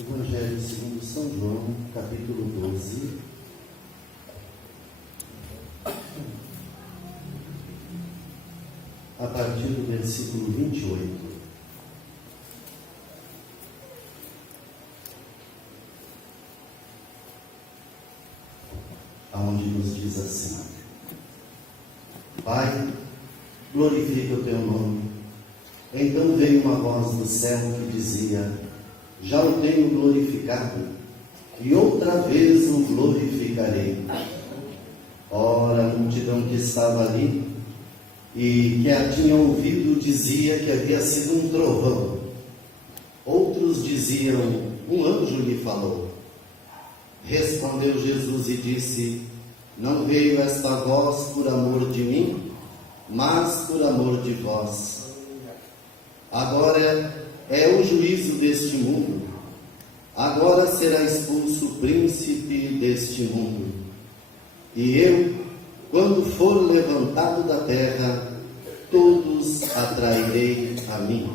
Evangelho segundo São João, capítulo 12, a partir do versículo 28. Aonde nos diz assim: Pai, glorifica o teu nome. Então veio uma voz do céu que dizia: Já o tenho glorificado, e outra vez o glorificarei. Ora, a multidão que estava ali e que a tinha ouvido dizia que havia sido um trovão. Outros diziam: um anjo lhe falou. Respondeu Jesus e disse: Não veio esta voz por amor de mim, mas por amor de vós. Agora é o juízo deste mundo. Agora será expulso o príncipe deste mundo. E eu, quando for levantado da terra, todos atrairei a mim.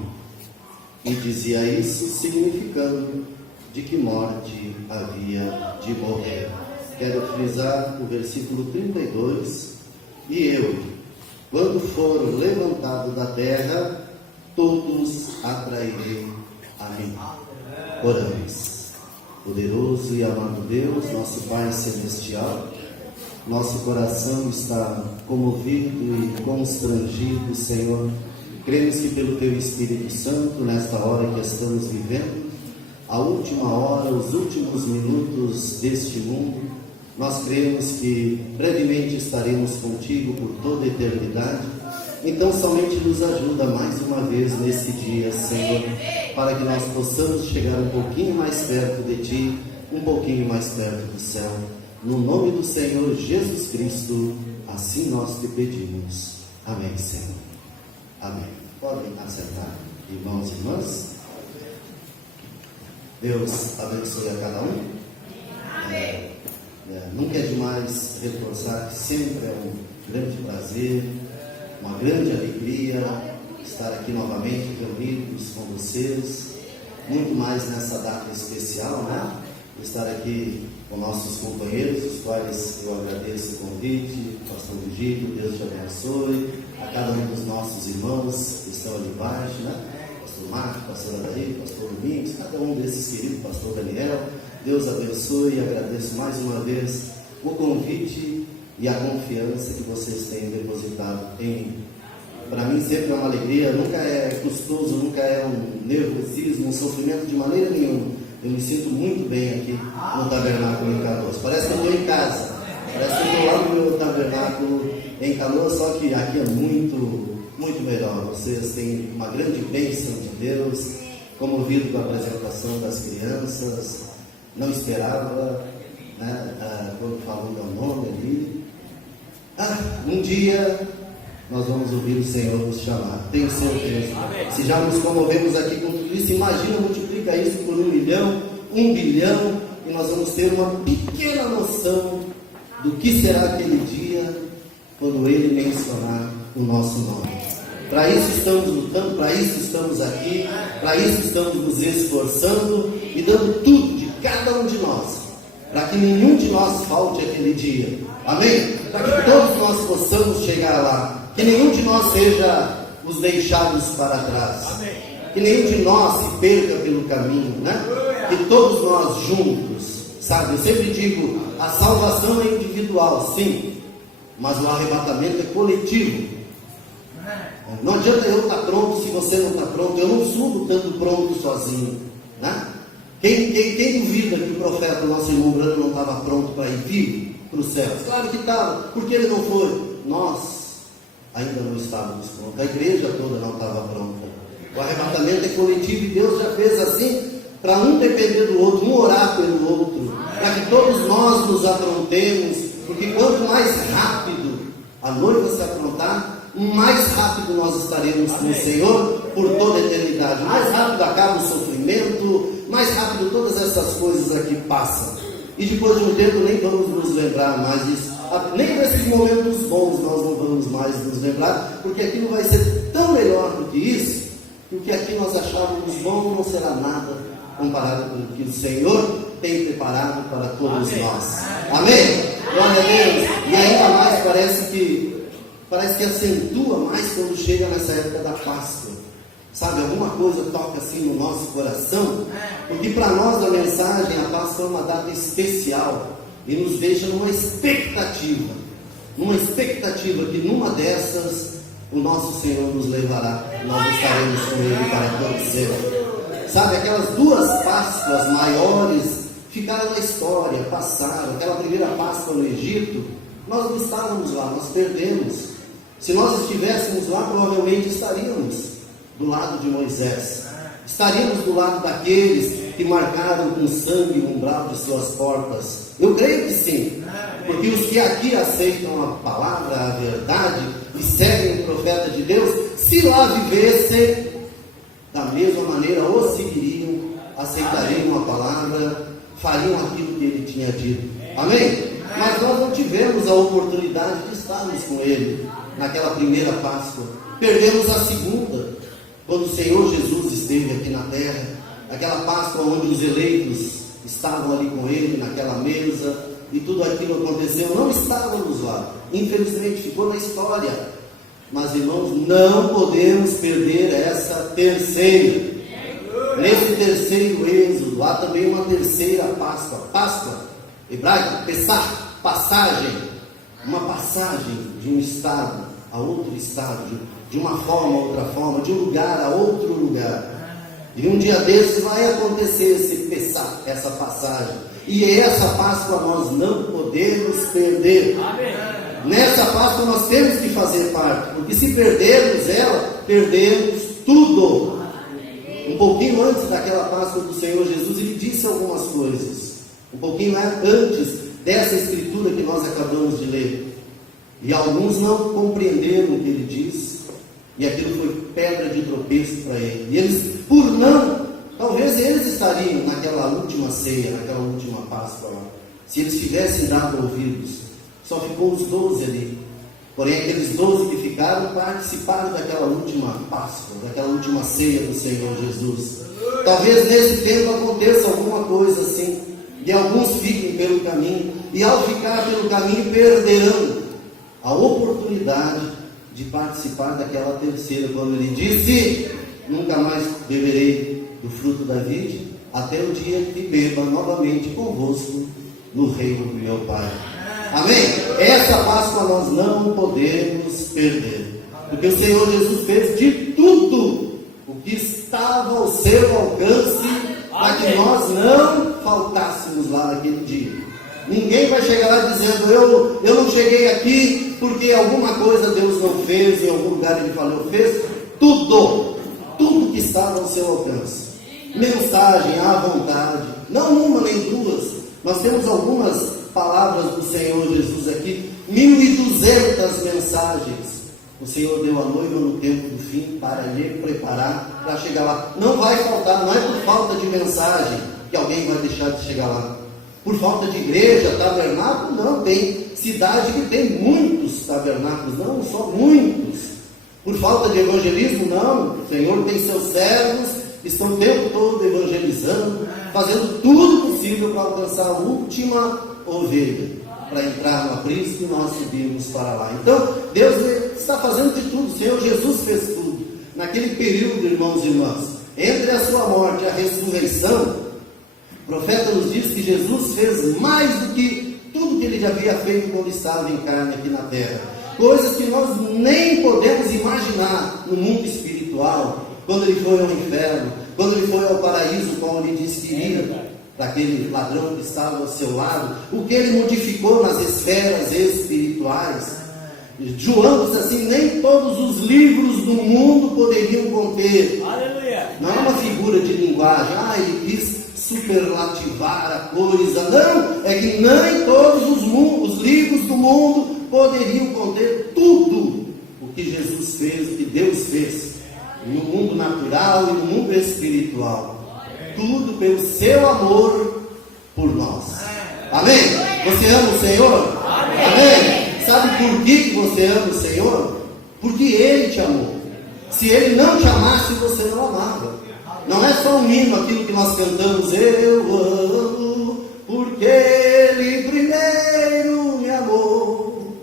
E dizia isso significando de que morte havia de morrer. Quero frisar o versículo 32. E eu, quando for levantado da terra, todos atrairei a mim. Oramos. Poderoso e amado Deus, nosso Pai Celestial, nosso coração está comovido e constrangido, Senhor. Cremos que pelo Teu Espírito Santo, nesta hora que estamos vivendo, a última hora, os últimos minutos deste mundo, nós cremos que brevemente estaremos contigo por toda a eternidade. Então somente nos ajuda mais uma vez nesse dia, Senhor, para que nós possamos chegar um pouquinho mais perto de Ti, um pouquinho mais perto do céu. No nome do Senhor Jesus Cristo, assim nós te pedimos. Amém, Senhor. Amém. Podem assentar, irmãos e irmãs. Deus abençoe a cada um. Nunca é demais reforçar que sempre é um grande prazer, uma grande alegria estar aqui novamente reunidos com vocês, muito mais nessa data especial, né? Estar aqui com nossos companheiros, os quais eu agradeço o convite. Pastor Virgílio, Deus te abençoe, a cada um dos nossos irmãos que estão ali embaixo, né? Pastor Marcos, Pastor Adair, Pastor Domingos, cada um desses queridos, Pastor Daniel, Deus abençoe e agradeço mais uma vez o convite e a confiança que vocês têm depositado em mim. Para mim sempre é uma alegria, nunca é custoso, nunca é um nervosismo, um sofrimento de maneira nenhuma. Eu me sinto muito bem aqui no Tabernáculo em Canoas. Parece que eu estou em casa, parece que eu estou lá no meu tabernáculo em Canoas, só que aqui é muito melhor. Vocês têm uma grande bênção de Deus, comovido com a apresentação das crianças. Não esperava, né, quando falou meu nome ali. Um dia nós vamos ouvir o Senhor nos chamar, tenho certeza. Se já nos comovemos aqui com tudo isso, imagina, multiplica isso por 1 milhão, 1 bilhão, e nós vamos ter uma pequena noção do que será aquele dia quando Ele mencionar o nosso nome. Para isso estamos lutando, para isso estamos aqui, para isso estamos nos esforçando e dando tudo de cada um de nós, para que nenhum de nós falte aquele dia. Amém? Para que todos nós possamos chegar lá. Que nenhum de nós seja os deixados para trás. Amém. Que nenhum de nós se perca pelo caminho, né? Que todos nós juntos, sabe? Eu sempre digo, a salvação é individual, sim, mas o arrebatamento é coletivo. Não adianta eu estar pronto se você não está pronto. Eu não subo tanto pronto sozinho, né? Quem duvida que o profeta, nosso irmão Brando, não estava pronto para ir vivo para os céus? Claro que estava. Por que ele não foi? Nós ainda não estávamos prontos. A igreja toda não estava pronta. O arrebatamento é coletivo e Deus já fez assim para um depender do outro, um orar pelo outro, para que todos nós nos aprontemos, porque quanto mais rápido a noiva se aprontar, mais rápido nós estaremos com o Senhor por toda a eternidade. Mais rápido acaba o sofrimento, mais rápido todas essas coisas aqui passam. E depois de um tempo nem vamos nos lembrar mais disso. Nem nesses momentos bons nós não vamos mais nos lembrar, porque aquilo vai ser tão melhor do que isso, que o que aqui nós achávamos bom não será nada comparado com o que o Senhor tem preparado para todos nós. Amém? Glória a Deus. E ainda mais parece que acentua mais quando chega nessa época da Páscoa. Sabe, alguma coisa toca assim no nosso coração, porque para nós a mensagem, a Páscoa é uma data especial e nos deixa numa expectativa que numa dessas o nosso Senhor nos levará, nós estaremos com Ele para todo sempre. Sabe, aquelas duas Páscoas maiores ficaram na história, passaram. Aquela primeira Páscoa no Egito, nós não estávamos lá, nós perdemos. Se nós estivéssemos lá, provavelmente estaríamos do lado de Moisés, estaríamos do lado daqueles que marcaram com sangue o umbral de suas portas. Eu creio que sim, porque os que aqui aceitam a palavra, a verdade e seguem o profeta de Deus, se lá vivessem da mesma maneira, ou seguiriam, aceitariam a palavra, fariam aquilo que ele tinha dito. Amém? Mas nós não tivemos a oportunidade de estarmos com ele naquela primeira Páscoa. Perdemos a segunda, quando o Senhor Jesus esteve aqui na terra, aquela Páscoa onde os eleitos estavam ali com ele, naquela mesa, e tudo aquilo aconteceu. Não estávamos lá, infelizmente ficou na história. Mas, irmãos, não podemos perder essa terceira. Nesse terceiro êxodo, há também uma terceira Páscoa. Páscoa, hebraico, Pessah, passagem. Uma passagem de um estado a outro estado, de uma forma a outra forma, de um lugar a outro lugar. E um dia desses vai acontecer esse Pessah, essa passagem. E essa Páscoa nós não podemos perder. Amém. Nessa Páscoa nós temos que fazer parte, porque se perdermos ela, perdemos tudo. Um pouquinho antes daquela Páscoa do Senhor Jesus, ele disse algumas coisas. Um pouquinho antes dessa escritura que nós acabamos de ler. E alguns não compreenderam o que ele disse, e aquilo foi pedra de tropeço para ele. E eles, por não, talvez eles estariam naquela última ceia, naquela última Páscoa lá, se eles tivessem dado ouvidos. Só ficou os 12 ali. Porém, aqueles 12 que ficaram participaram daquela última Páscoa, daquela última ceia do Senhor Jesus. Talvez nesse tempo aconteça alguma coisa assim, e alguns fiquem pelo caminho, e ao ficar pelo caminho perderão a oportunidade de participar daquela terceira, quando ele disse: nunca mais beberei do fruto da vide, até o dia que beba novamente convosco no reino do meu Pai. Amém? Essa Páscoa nós não podemos perder, porque o Senhor Jesus fez de tudo o que estava ao seu alcance para que nós não faltássemos lá naquele dia. Ninguém vai chegar lá dizendo: eu não cheguei aqui porque alguma coisa Deus não fez, em algum lugar ele falou, fez tudo que estava ao seu alcance. Mensagem à vontade, não uma nem duas. Nós temos algumas palavras do Senhor Jesus aqui, 1.200 mensagens. O Senhor deu a noiva no tempo do fim para lhe preparar para chegar lá. Não vai faltar, não é por falta de mensagem que alguém vai deixar de chegar lá. Por falta de igreja, tabernáculo, não. Tem cidade que tem muitos tabernáculos, não, só muitos. Por falta de evangelismo, não. O Senhor tem seus servos que estão o tempo todo evangelizando, fazendo tudo possível para alcançar a última ovelha, para entrar no aprisco e nós subimos para lá. Então, Deus está fazendo de tudo. O Senhor Jesus fez tudo. Naquele período, irmãos e irmãs, entre a sua morte e a ressurreição, o profeta nos diz que Jesus fez mais do que tudo que ele já havia feito quando estava em carne aqui na terra. Coisas que nós nem podemos imaginar no mundo espiritual. Quando ele foi ao inferno, quando ele foi ao paraíso, como ele disse que iria, para aquele ladrão que estava ao seu lado, o que ele modificou nas esferas espirituais. João diz assim: nem todos os livros do mundo poderiam conter. Aleluia. Não é uma figura de linguagem, ele quis superlativar a coisa. Não, é que nem todos os livros do mundo poderiam conter tudo o que Jesus fez, o que Deus fez, no mundo natural e no mundo espiritual. Tudo pelo seu amor por nós. Amém? Você ama o Senhor? Amém? Sabe por que você ama o Senhor? Porque Ele te amou. Se Ele não te amasse, você não amava. Não é só um hino, aquilo que nós cantamos, eu amo, porque Ele primeiro me amou.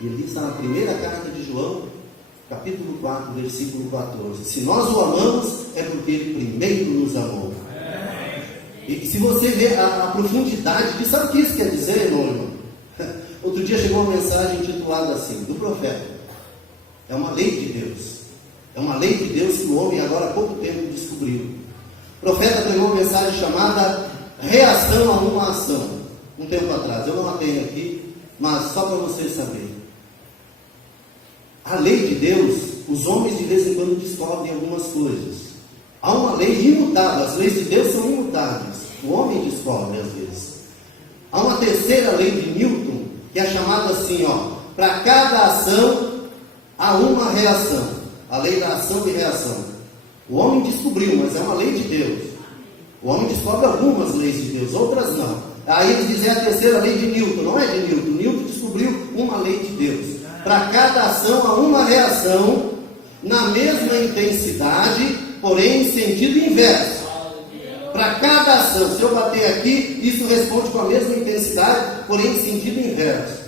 E ele está na primeira carta de João, capítulo 4, versículo 14. Se nós o amamos, é porque Ele primeiro nos amou. E se você ver a profundidade disso, sabe o que isso quer dizer, irmão? Outro dia chegou uma mensagem intitulada assim, do profeta. É uma lei de Deus. É uma lei de Deus que o homem agora há pouco tempo descobriu. O profeta pegou uma mensagem chamada reação a uma ação. Um tempo atrás, eu não a tenho aqui, mas só para vocês saberem. A lei de Deus, os homens de vez em quando descobrem algumas coisas. Há uma lei imutável, as leis de Deus são imutáveis. O homem descobre às vezes. Há uma terceira lei de Newton, que é chamada assim, para cada ação há uma reação. A lei da ação e reação. O homem descobriu, mas é uma lei de Deus. O homem descobre algumas leis de Deus, outras não. Aí eles dizem a terceira lei de Newton, não é de Newton. Newton descobriu uma lei de Deus. Para cada ação há uma reação, na mesma intensidade, porém em sentido inverso. Para cada ação, se eu bater aqui, isso responde com a mesma intensidade, porém em sentido inverso.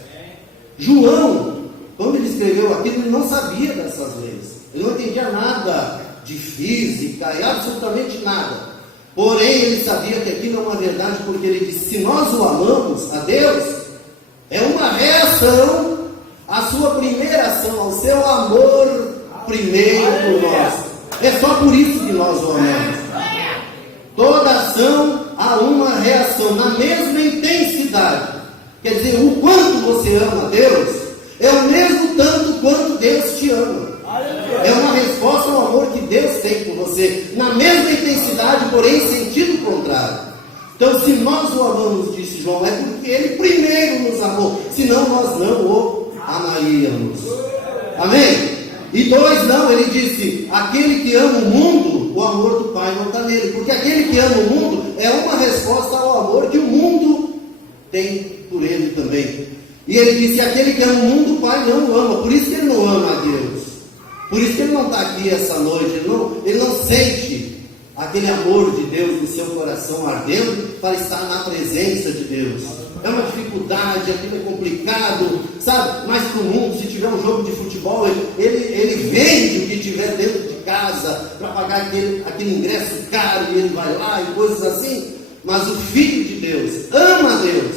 João, quando ele escreveu aquilo, ele não sabia dessas leis. Ele não entendia nada de física e absolutamente nada. Porém, ele sabia que aquilo é uma verdade, porque ele disse: se nós o amamos a Deus, é uma reação à sua primeira ação, ao seu amor primeiro por nós. É só por isso que nós o amamos. Toda ação há uma reação na mesma intensidade. Quer dizer, o quanto você ama a Deus é o mesmo tanto quanto Deus te ama. É uma resposta ao amor que Deus tem por você, na mesma intensidade, porém em sentido contrário. Então, se nós o amamos, disse João, é porque Ele primeiro nos amou, senão nós não o amaríamos. Amém? E 2, não, ele disse: aquele que ama o mundo, o amor do Pai não está nele, porque aquele que ama o mundo é uma resposta ao amor que o mundo tem por ele também. E ele disse: aquele que ama o mundo, o Pai não o ama, por isso que ele não ama a Deus. Por isso que ele não está aqui essa noite, ele não sente aquele amor de Deus no seu coração ardendo para estar na presença de Deus. É uma dificuldade, aquilo é complicado, sabe? Mas para o mundo, se tiver um jogo de futebol, ele vende o que tiver dentro de casa para pagar aquele ingresso caro e ele vai lá e coisas assim. Mas o Filho de Deus ama a Deus,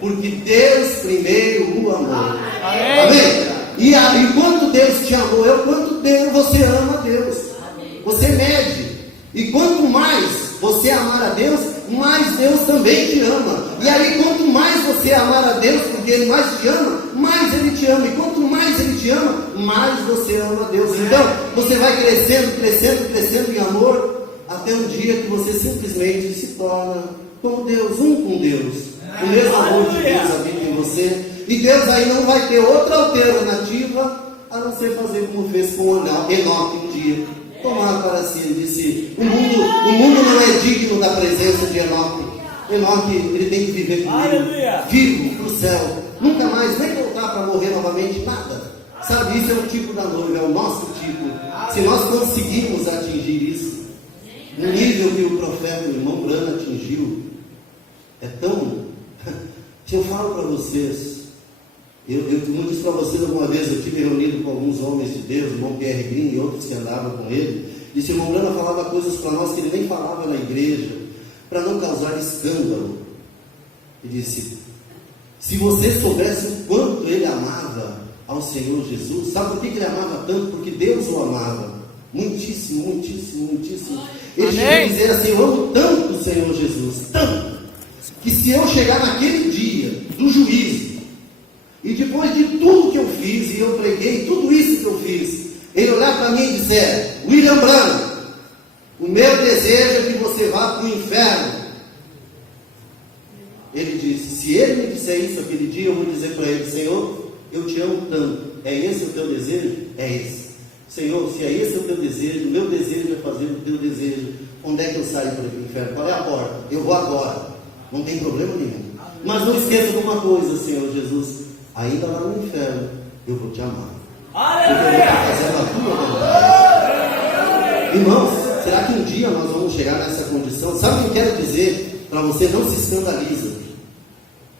porque Deus primeiro o amou. Amém? E quanto Deus te amou, é o quanto você ama a Deus. Você mede. E quanto mais você amar a Deus, mais Deus também te ama. E aí, quanto mais você amar a Deus, porque Ele mais te ama, mais Ele te ama. E quanto mais Ele te ama, mais você ama a Deus. Então, você vai crescendo, crescendo, crescendo em amor, até um dia que você simplesmente se torna como Deus, um com Deus. O mesmo amor de Deus habita em você. E Deus aí não vai ter outra alternativa a não ser fazer como fez com Enoque um dia. Tomar para si, ele disse: o mundo não é digno da presença de Enoque. Enoque, ele tem que viver comigo, vivo para o céu, nunca mais nem voltar para morrer novamente, nada. Sabe, isso é o tipo da noiva, é o nosso tipo. Se nós conseguimos atingir isso, no nível que o profeta, o irmão Brana atingiu, é tão... Se eu falo para vocês, eu disse para vocês alguma vez, eu tive reunido com alguns homens de Deus, o irmão Pierre Green e outros que andavam com ele. Disse: o irmão Brana falava coisas para nós que ele nem falava na igreja, para não causar escândalo. E disse: se você soubesse o quanto ele amava ao Senhor Jesus, sabe por que ele amava tanto? Porque Deus o amava muitíssimo, muitíssimo, muitíssimo. Ele chegou a dizer assim: eu amo tanto o Senhor Jesus, tanto, que se eu chegar naquele dia do juízo, e depois de tudo que eu fiz, e eu preguei tudo isso que eu fiz, ele olhar para mim e disser: William Branham, o meu desejo é que você vá para o inferno. Ele disse: se ele me disser isso aquele dia, eu vou dizer para ele: Senhor, eu te amo tanto. É esse o teu desejo? É esse. Senhor, se é esse o teu desejo, o meu desejo é fazer o teu desejo. Onde é que eu saio para o inferno? Qual é a porta? Eu vou agora. Não tem problema nenhum. Mas não esqueça de uma coisa, Senhor Jesus: ainda lá no inferno, eu vou te amar. Porque eu vou estar fazendo a tua vontade. Irmãos, será chegar nessa condição, sabe o que eu quero dizer para você? Não se escandaliza.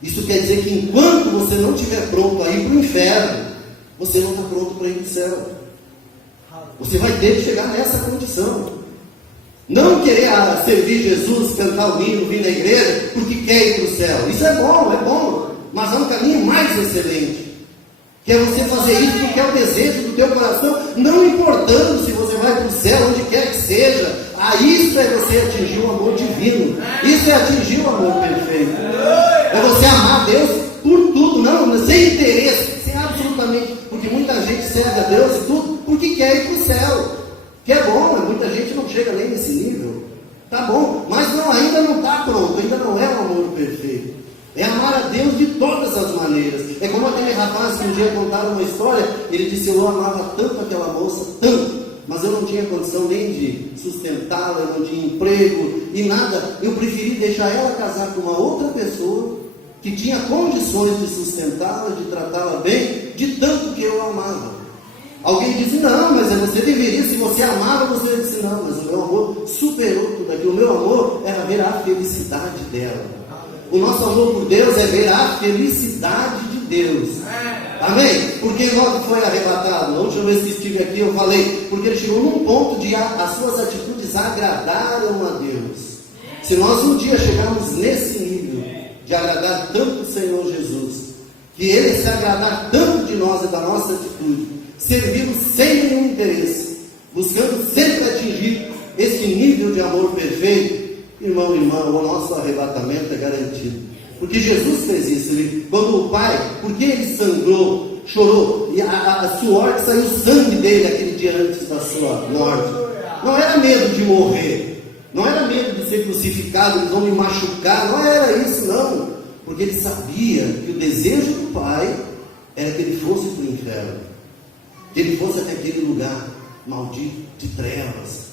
Isso quer dizer que enquanto você não estiver pronto a ir para o inferno, você não está pronto para ir para o céu. Você vai ter que chegar nessa condição. Não querer servir Jesus, cantar o hino, vir na igreja, porque quer ir para o céu. Isso é bom, mas há um caminho mais excelente, que é você fazer isso porque é o desejo do teu coração, não importando se você vai para o céu, onde quer que seja. Isso é você atingir o amor divino. Isso é atingir o amor perfeito. É você amar Deus por tudo, não, sem interesse, sem absolutamente, porque muita gente serve a Deus e tudo, porque quer ir para o céu. Que é bom, mas muita gente não chega nem nesse nível. Tá bom, mas ainda não está pronto, ainda não é o amor perfeito. É amar a Deus de todas as maneiras. É como aquele rapaz que um dia contaram uma história, ele disse: eu amava tanto aquela moça, tanto, mas eu não tinha condição nem de sustentá-la, eu não tinha emprego e nada. Eu preferi deixar ela casar com uma outra pessoa que tinha condições de sustentá-la, de tratá-la bem, de tanto que eu amava. Alguém disse: não, mas você deveria, se você amava, você disse: não, mas o meu amor superou tudo aquilo. O meu amor era ver a felicidade dela. O nosso amor por Deus é ver a felicidade de Deus. Amém? Porque logo foi arrebatado. A última vez que estive aqui eu falei, porque ele chegou num ponto de as suas atitudes agradaram a Deus. Se nós um dia chegarmos nesse nível de agradar tanto o Senhor Jesus, que Ele se agradar tanto de nós e da nossa atitude, servimos sem nenhum interesse, buscando sempre atingir esse nível de amor perfeito, irmão e irmã, o nosso arrebatamento é garantido. Porque Jesus fez isso. Quando o Pai, porque Ele sangrou, chorou, e a suor que saiu sangue dele aquele dia antes da sua morte, não era medo de morrer, não era medo de ser crucificado, eles vão me machucar, não era isso não, porque Ele sabia que o desejo do Pai era que Ele fosse para o inferno, que Ele fosse até aquele lugar maldito de trevas.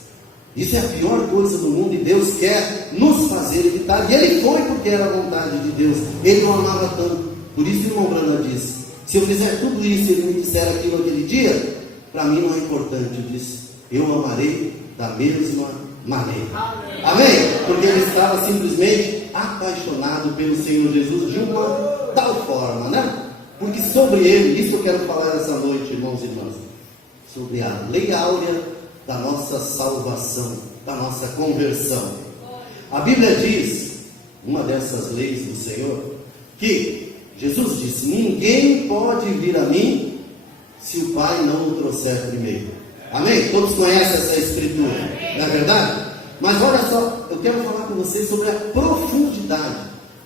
Isso é a pior coisa do mundo, e Deus quer nos fazer evitar. E Ele foi porque era a vontade de Deus. Ele não amava tanto. Por isso o irmão Brana disse: se eu fizer tudo isso e Ele me disser aquilo aquele dia, para mim não é importante. Eu disse: eu amarei da mesma maneira. Amém? Porque ele estava simplesmente apaixonado pelo Senhor Jesus de uma tal forma, né? Porque sobre Ele, isso eu quero falar essa noite, irmãos e irmãs, sobre a lei áurea da nossa salvação, da nossa conversão. A Bíblia diz, uma dessas leis do Senhor, que Jesus disse: ninguém pode vir a mim se o Pai não o trouxer primeiro. Amém? Todos conhecem essa escritura, não é verdade? Mas olha só, eu quero falar com vocês sobre a profundidade,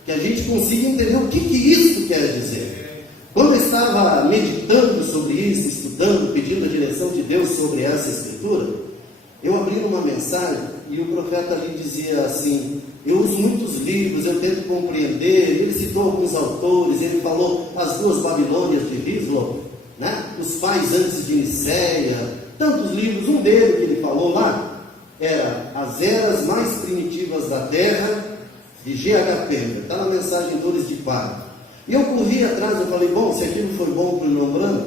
que a gente consiga entender o que isso quer dizer. Quando eu estava meditando sobre isso, estudando, pedindo a direção de Deus sobre essa escritura, eu abri uma mensagem e o profeta ali dizia assim: eu uso muitos livros, eu tento compreender. Ele citou alguns autores, ele falou as duas Babilônias de Hislop, né? Os pais antes de Nicéia, tantos livros. Um deles que ele falou lá era As Eras Mais Primitivas da Terra, de G.H. Pember. Está na mensagem Dores de Parto. E eu corri atrás, eu falei: bom, se aquilo foi bom para o irmão Brando,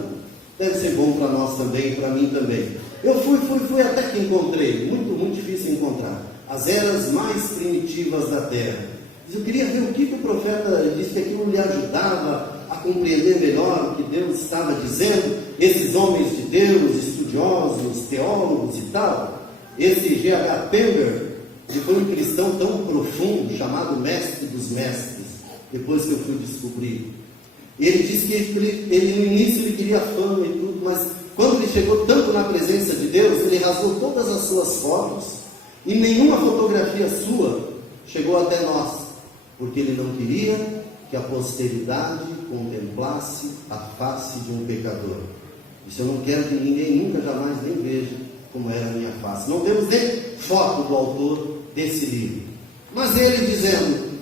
deve ser bom para nós também, para mim também. Eu fui até que encontrei, muito difícil encontrar, As Eras Mais Primitivas da Terra. Eu queria ver o que o profeta disse, que aquilo lhe ajudava a compreender melhor o que Deus estava dizendo. Esses homens de Deus, estudiosos, teólogos e tal. Esse G.H. Pember, ele foi um cristão tão profundo, chamado Mestre dos Mestres, depois que eu fui descobrir. Ele disse que ele no início ele queria fama e tudo, mas quando ele chegou tanto na presença de Deus, ele rasgou todas as suas fotos, e nenhuma fotografia sua chegou até nós, porque ele não queria que a posteridade contemplasse a face de um pecador. Isso eu não quero que ninguém nunca, jamais, nem veja como era a minha face. Não temos nem foto do autor desse livro. Mas ele dizendo: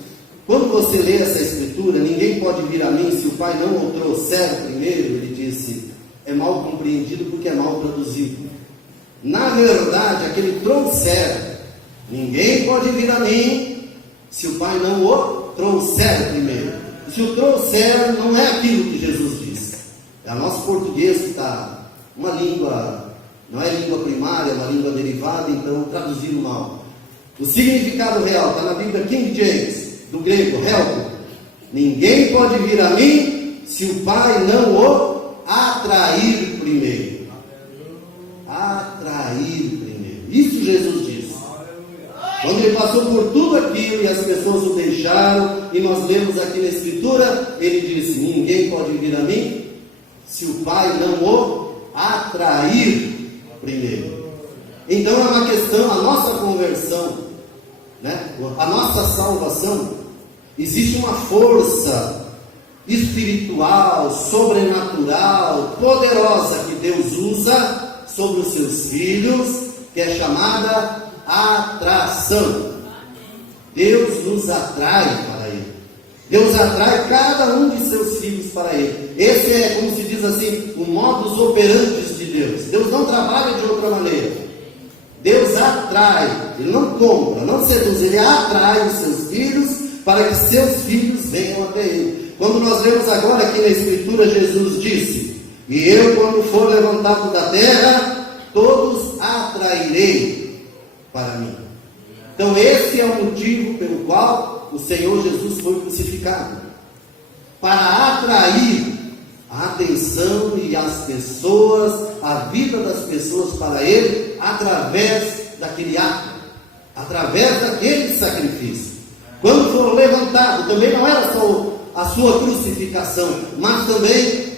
quando você lê essa escritura, ninguém pode vir a mim se o Pai não o trouxer primeiro, ele disse, é mal compreendido porque é mal traduzido. Na verdade, aquele trouxer, ninguém pode vir a mim se o Pai não o trouxer primeiro. Se o trouxer não é aquilo que Jesus disse. É o nosso português que está uma língua, não é língua primária, é uma língua derivada, então traduziram mal. O significado real está na Bíblia King James, do grego, help. Ninguém pode vir a mim se o Pai não o atrair primeiro. Atrair primeiro. Isso Jesus disse. Quando ele passou por tudo aquilo e as pessoas o deixaram, e nós lemos aqui na Escritura, ele disse: ninguém pode vir a mim se o Pai não o atrair primeiro. Então é uma questão, a nossa conversão, né? A nossa salvação, existe uma força espiritual, sobrenatural, poderosa que Deus usa sobre os seus filhos, que é chamada atração. Deus nos atrai para Ele. Deus atrai cada um de seus filhos para Ele. Esse é, como se diz assim, o modus operandi de Deus. Deus não trabalha de outra maneira. Deus atrai, Ele não compra, não seduz, Ele atrai os seus filhos para que seus filhos venham até Ele. Quando nós lemos agora aqui na Escritura, Jesus disse: e eu, quando for levantado da terra, todos atrairei para mim. Então esse é o motivo pelo qual o Senhor Jesus foi crucificado, para atrair a atenção e as pessoas, a vida das pessoas para Ele, através daquele ato, através daquele sacrifício. Quando for levantado, também não era só a sua crucificação, mas também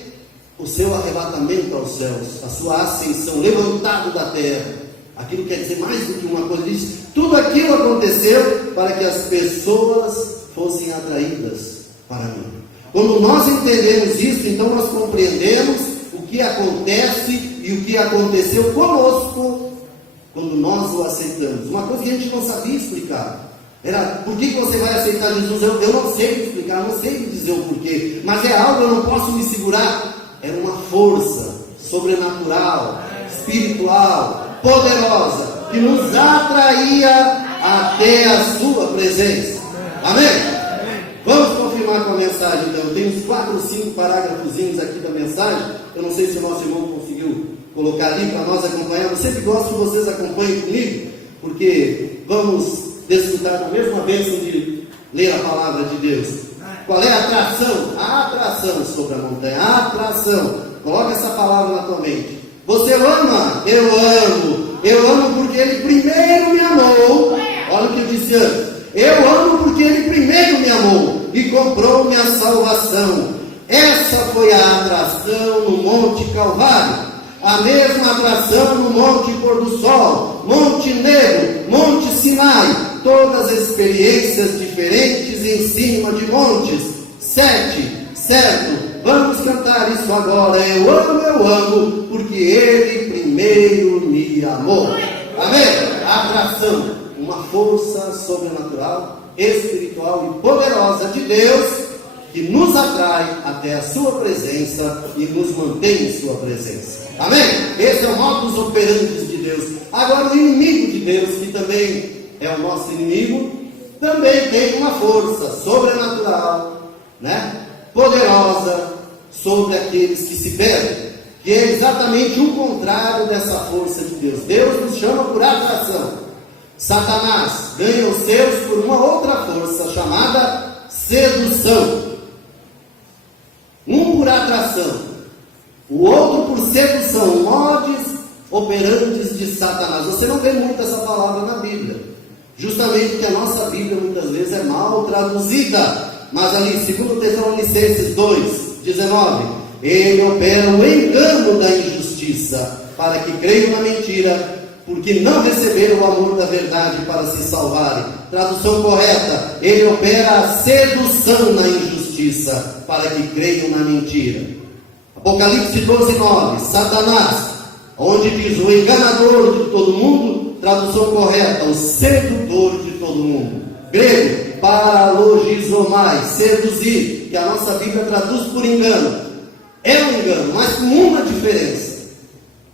o seu arrebatamento aos céus, a sua ascensão, levantado da terra. Aquilo quer dizer mais do que uma coisa disso. Tudo aquilo aconteceu para que as pessoas fossem atraídas para mim. Quando nós entendemos isso, então nós compreendemos o que acontece e o que aconteceu conosco quando nós o aceitamos. Uma coisa que a gente não sabia explicar era: por que você vai aceitar Jesus? Eu não sei explicar, não sei dizer o porquê, mas é algo, eu não posso me segurar. Era uma força sobrenatural, espiritual, poderosa, que nos atraía até a sua presença. Amém? Vamos confirmar com a mensagem então. Tem uns 4 ou 5 parágrafozinhos aqui da mensagem. Eu não sei se o nosso irmão conseguiu colocar ali para nós acompanhar. Eu sempre gosto que vocês acompanhem comigo, porque vamos desfrutar da mesma bênção de ler a palavra de Deus. Qual é a atração? A atração sobre a montanha. A atração. Coloca essa palavra na tua mente. Você ama? Eu amo. Eu amo porque Ele primeiro me amou. Olha o que eu disse antes. Eu amo porque Ele primeiro me amou e comprou minha salvação. Essa foi a atração no Monte Calvário. A mesma atração no Monte Pôr do Sol, Monte Negro, Monte Sinai. Todas experiências diferentes em cima de montes. 7, certo? Vamos cantar isso agora. Eu amo, porque Ele primeiro me amou. Amém? Atração, uma força sobrenatural, espiritual e poderosa de Deus, que nos atrai até a sua presença e nos mantém em sua presença. Amém? Esse é o modus operandi de Deus. Agora o inimigo de Deus, que também é o nosso inimigo, também tem uma força sobrenatural, né? Poderosa sobre aqueles que se perdem, que é exatamente o contrário dessa força de Deus. Deus nos chama por atração. Satanás ganha os seus por uma outra força chamada sedução. Um por atração, o outro por sedução. Modus operandi de Satanás. Você não vê muito essa palavra na Bíblia, justamente porque a nossa Bíblia muitas vezes é mal traduzida. Mas ali, 2 Tessalonicenses 2:19, ele opera o engano da injustiça, para que creiam na mentira, porque não receberam o amor da verdade para se salvarem. Tradução correta: ele opera a sedução na injustiça, para que creiam na mentira. Apocalipse 12:9, Satanás, onde diz o enganador de todo mundo. Tradução correta: o sedutor de todo mundo. Grego: paralogizomai, seduzir, que a nossa Bíblia traduz por engano. É um engano, mas com uma diferença: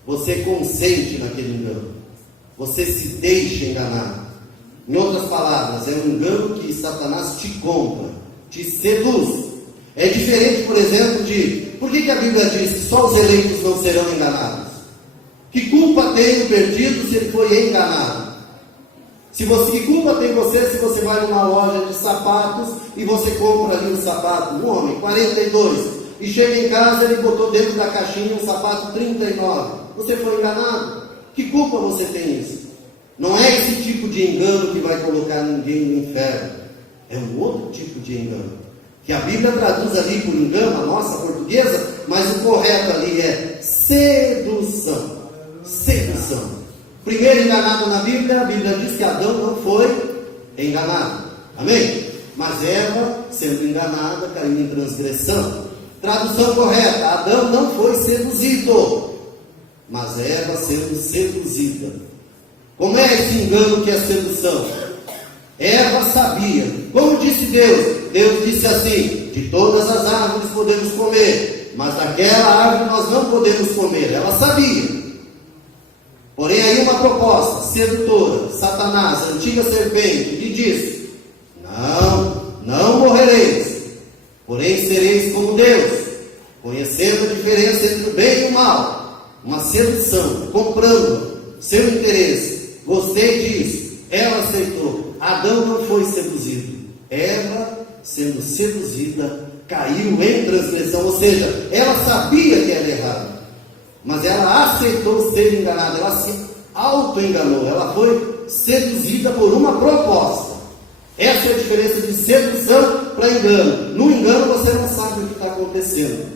você consente naquele engano, você se deixa enganar. Em outras palavras, é um engano que Satanás te compra, te seduz. É diferente, por exemplo, de... Por que a Bíblia diz que só os eleitos não serão enganados? Que culpa tem o perdido se ele foi enganado? Que culpa tem você se você vai numa loja de sapatos e você compra ali um sapato, um homem, 42, e chega em casa, ele botou dentro da caixinha um sapato 39. Você foi enganado? Que culpa você tem nisso? Não é esse tipo de engano que vai colocar ninguém no inferno. É um outro tipo de engano, que a Bíblia traduz ali por engano, a nossa portuguesa, mas o correto ali é sedução. Sedução. Primeiro enganado na Bíblia, a Bíblia diz que Adão não foi enganado. Amém? Mas Eva, sendo enganada, caiu em transgressão. Tradução correta: Adão não foi seduzido, mas Eva sendo seduzida. Como é esse engano que é sedução? Eva sabia. Como disse Deus? Deus disse assim: de todas as árvores podemos comer, mas daquela árvore nós não podemos comer. Ela sabia. Porém, aí uma proposta sedutora, Satanás, a antiga serpente, lhe disse: não morrereis, porém sereis como Deus, conhecendo a diferença entre o bem e o mal. Uma sedução, comprando seu interesse. Gostei disso. Ela aceitou. Adão não foi seduzido. Eva, sendo seduzida, caiu em transgressão. Ou seja, ela sabia que era errado, mas ela aceitou ser enganada. Ela se auto-enganou. Ela foi seduzida por uma proposta. Essa é a diferença de sedução para engano. No engano você não sabe o que está acontecendo.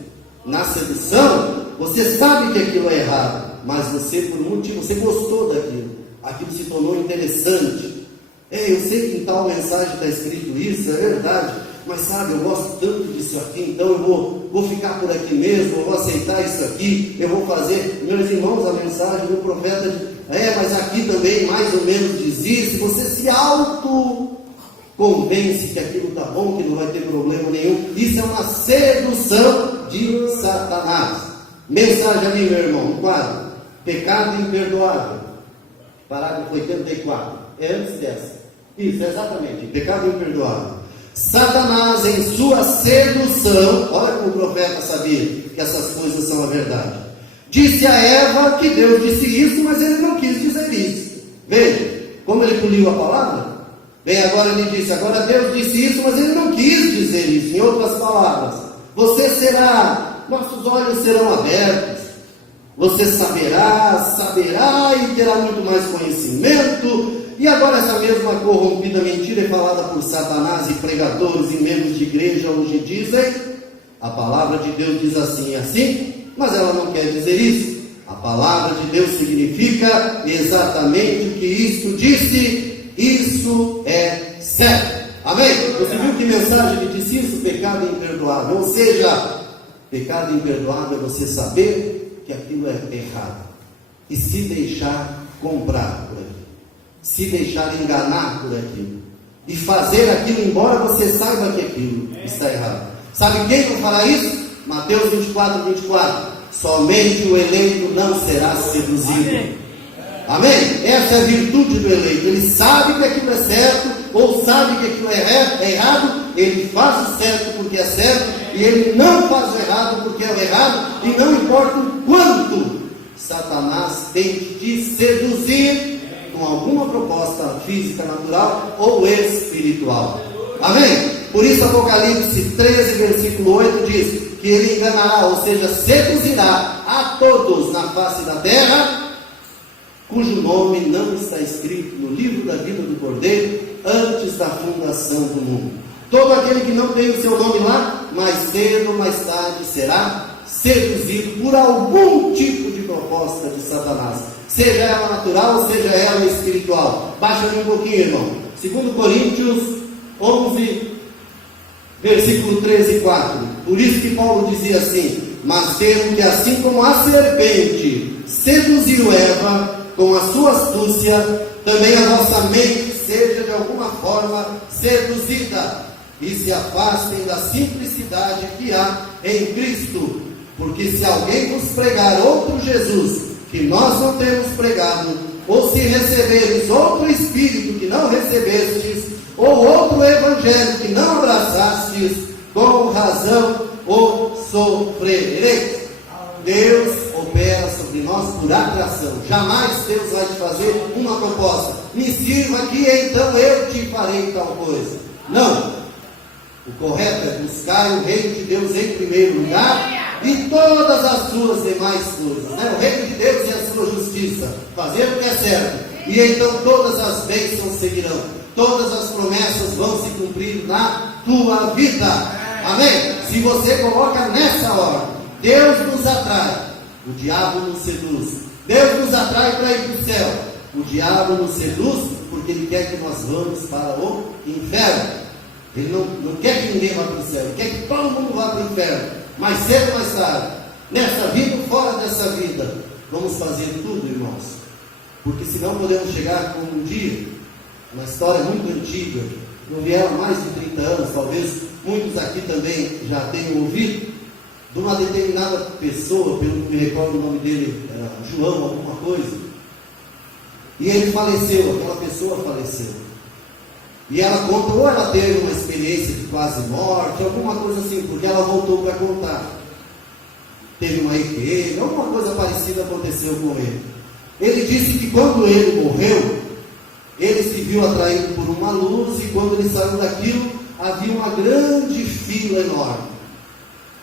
Na sedução você sabe que aquilo é errado, mas você, por um motivo, você gostou daquilo. Aquilo se tornou interessante. Eu sei que em tal mensagem está escrito isso, é verdade, mas sabe, eu gosto tanto disso aqui, então eu vou ficar por aqui mesmo, eu vou aceitar isso aqui, eu vou fazer. Meus irmãos, a mensagem do profeta mas aqui também mais ou menos diz isso. Você se auto-convence que aquilo está bom, que não vai ter problema nenhum. Isso é uma sedução de Satanás. Mensagem ali, meu irmão, no quadro: pecado imperdoável, parágrafo 84, é antes dessa. Isso, exatamente, pecado imperdoável. Satanás, em sua sedução, olha como o profeta sabia que essas coisas são a verdade, disse a Eva que Deus disse isso, mas ele não quis dizer isso. Veja como ele poliu a palavra. Bem, agora ele disse: agora Deus disse isso, mas ele não quis dizer isso. Em outras palavras, nossos olhos serão abertos, você saberá e terá muito mais conhecimento. E agora essa mesma corrompida mentira é falada por Satanás, e pregadores e membros de igreja hoje dizem: a palavra de Deus diz assim e assim, mas ela não quer dizer isso. A palavra de Deus significa exatamente o que isto disse, isso é certo. Amém? Você viu que mensagem ele disse isso? Pecado imperdoável. Ou seja, pecado imperdoável é você saber que aquilo é errado e se deixar comprar por aquilo, se deixar enganar por aquilo e fazer aquilo, embora você saiba que aquilo está errado. Sabe quem não fará isso? Mateus 24, 24: somente o eleito não será seduzido. Amém? Essa é a virtude do eleito. Ele sabe que aquilo é certo, ou sabe que aquilo é errado. Ele faz o certo porque é certo, e ele não faz o errado porque é o errado. E não importa o quanto Satanás tente te seduzir com alguma proposta física, natural ou espiritual. Amém? Por isso Apocalipse 13, versículo 8 diz que ele enganará, ou seja, seduzirá a todos na face da terra cujo nome não está escrito no livro da vida do Cordeiro antes da fundação do mundo. Todo aquele que não tem o seu nome lá, mais cedo ou mais tarde será seduzido por algum tipo de proposta de Satanás, seja ela natural ou seja ela espiritual. Baixa um pouquinho, irmão. 2 Coríntios 11, versículo 13 e 4. Por isso que Paulo dizia assim: mas temo que assim como a serpente seduziu Eva com a sua astúcia, também a vossa mente seja de alguma forma seduzida, e se afastem da simplicidade que há em Cristo. Porque se alguém vos pregar outro Jesus que nós não temos pregado, ou se receberes outro Espírito que não recebestes, ou outro Evangelho que não abraçastes, com razão o sofrereis. Deus opera sobre sobre nós por atração. Jamais Deus vai te fazer uma proposta: me sirva aqui, então eu te farei tal coisa. Não. O correto é buscar o reino de Deus em primeiro lugar e todas as suas demais coisas, né? O reino de Deus e a sua justiça, fazer o que é certo, e então todas as bênçãos seguirão, todas as promessas vão se cumprir na tua vida. Amém? Se você coloca nessa ordem, Deus nos atrai, o diabo nos seduz. Deus nos atrai para ir para o céu, o diabo nos seduz porque ele quer que nós vamos para o inferno. Ele não quer que ninguém vá para o céu, ele quer que todo mundo vá para o inferno. Mais cedo ou mais tarde, nessa vida ou fora dessa vida, vamos fazer tudo, irmãos. Porque senão podemos chegar como um dia, uma história muito antiga, não vieram mais de 30 anos, talvez muitos aqui também já tenham ouvido, de uma determinada pessoa, pelo que me recordo o nome dele, era João, alguma coisa, e ele faleceu, aquela pessoa faleceu. E ela conta, ou ela teve uma experiência de quase morte, alguma coisa assim, porque ela voltou para contar. Teve uma EQM, alguma coisa parecida aconteceu com ele. Ele disse que quando ele morreu, ele se viu atraído por uma luz, e quando ele saiu daquilo, havia uma grande fila enorme.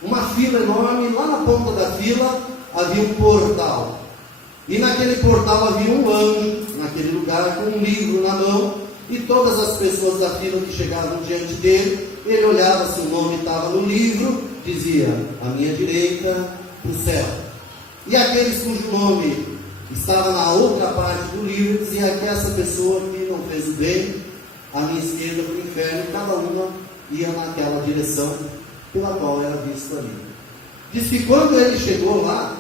Uma fila enorme, lá na ponta da fila havia um portal. E naquele portal havia um anjo, naquele lugar, com um livro na mão. E todas as pessoas da fila que chegavam diante dele, ele olhava se o nome estava no livro, dizia: à minha direita, para o céu. E aqueles cujo nome estava na outra parte do livro, dizia que essa pessoa que não fez o bem, à minha esquerda para o inferno, e cada uma ia naquela direção pela qual era visto ali. Diz que quando ele chegou lá,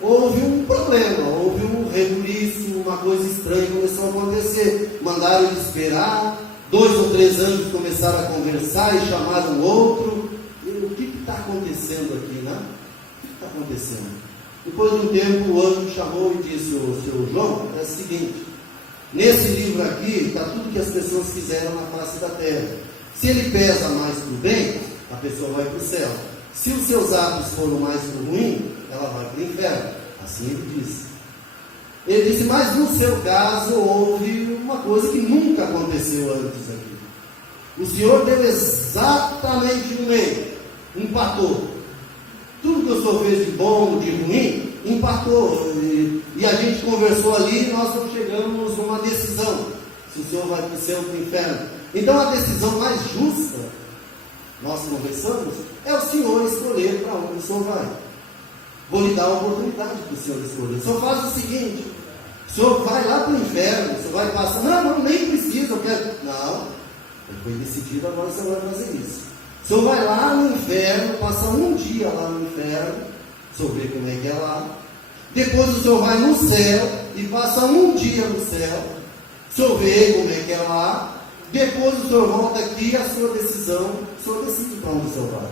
houve um problema, houve um rebuliço, uma coisa estranha começou a acontecer. Mandaram ele esperar, 2 ou 3 anos começaram a conversar e chamaram o outro. E o que está acontecendo aqui, né? O que está acontecendo? Depois de um tempo, o anjo chamou e disse: o seu João, é o seguinte, nesse livro aqui está tudo que as pessoas fizeram na face da terra. Se ele pesa mais para o bem, a pessoa vai para o céu. Se os seus atos foram mais para o ruim, ela vai para o inferno. Assim ele disse. Ele disse: mas no seu caso houve uma coisa que nunca aconteceu antes aqui. O Senhor deu exatamente no meio, empatou. Tudo que o Senhor fez de bom, de ruim, empatou. E a gente conversou ali e nós não chegamos a uma decisão, se o Senhor vai para o céu ou para o inferno. Então a decisão mais justa, nós conversamos, é o Senhor escolher para onde o Senhor vai. Vou lhe dar a oportunidade para o Senhor escolher. O Senhor faz o seguinte: o Senhor vai lá para o inferno, o Senhor vai passar, não, nem precisa, eu quero. Não, foi decidido, agora o Senhor vai fazer isso. O Senhor vai lá no inferno, passa um dia lá no inferno, o Senhor vê como é que é lá. Depois o Senhor vai no céu e passa um dia no céu, o Senhor vê como é que é lá. Depois o Senhor volta aqui, a sua decisão, o Senhor decide para onde o Senhor vai.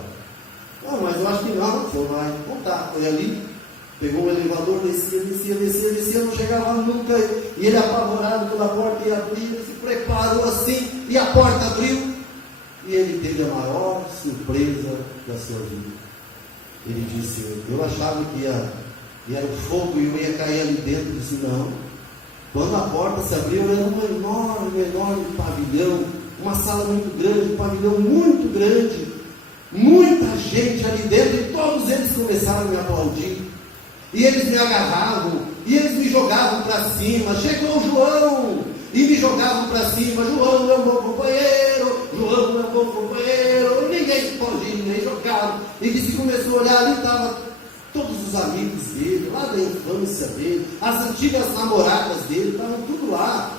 Não, mas eu acho que não, o Senhor vai contar. Foi ali, pegou o elevador, descia, não chegava nunca. E ele, apavorado pela porta, ia abrir, se preparou assim, e a porta abriu. E ele teve a maior surpresa da sua vida. Ele disse: eu achava que era o fogo e eu ia cair ali dentro. Ele disse: não. Quando a porta se abriu, era um enorme pavilhão, uma sala muito grande, um pavilhão muito grande, muita gente ali dentro, e todos eles começaram a me aplaudir, e eles me agarravam, e eles me jogavam para cima. Chegou o João, e me jogavam para cima: João é um bom companheiro, João é um bom companheiro, e ninguém pode ir, nem jogaram. E disse que começou a olhar, ali estava todos os amigos dele, lá da infância dele, as antigas namoradas dele, estavam tudo lá.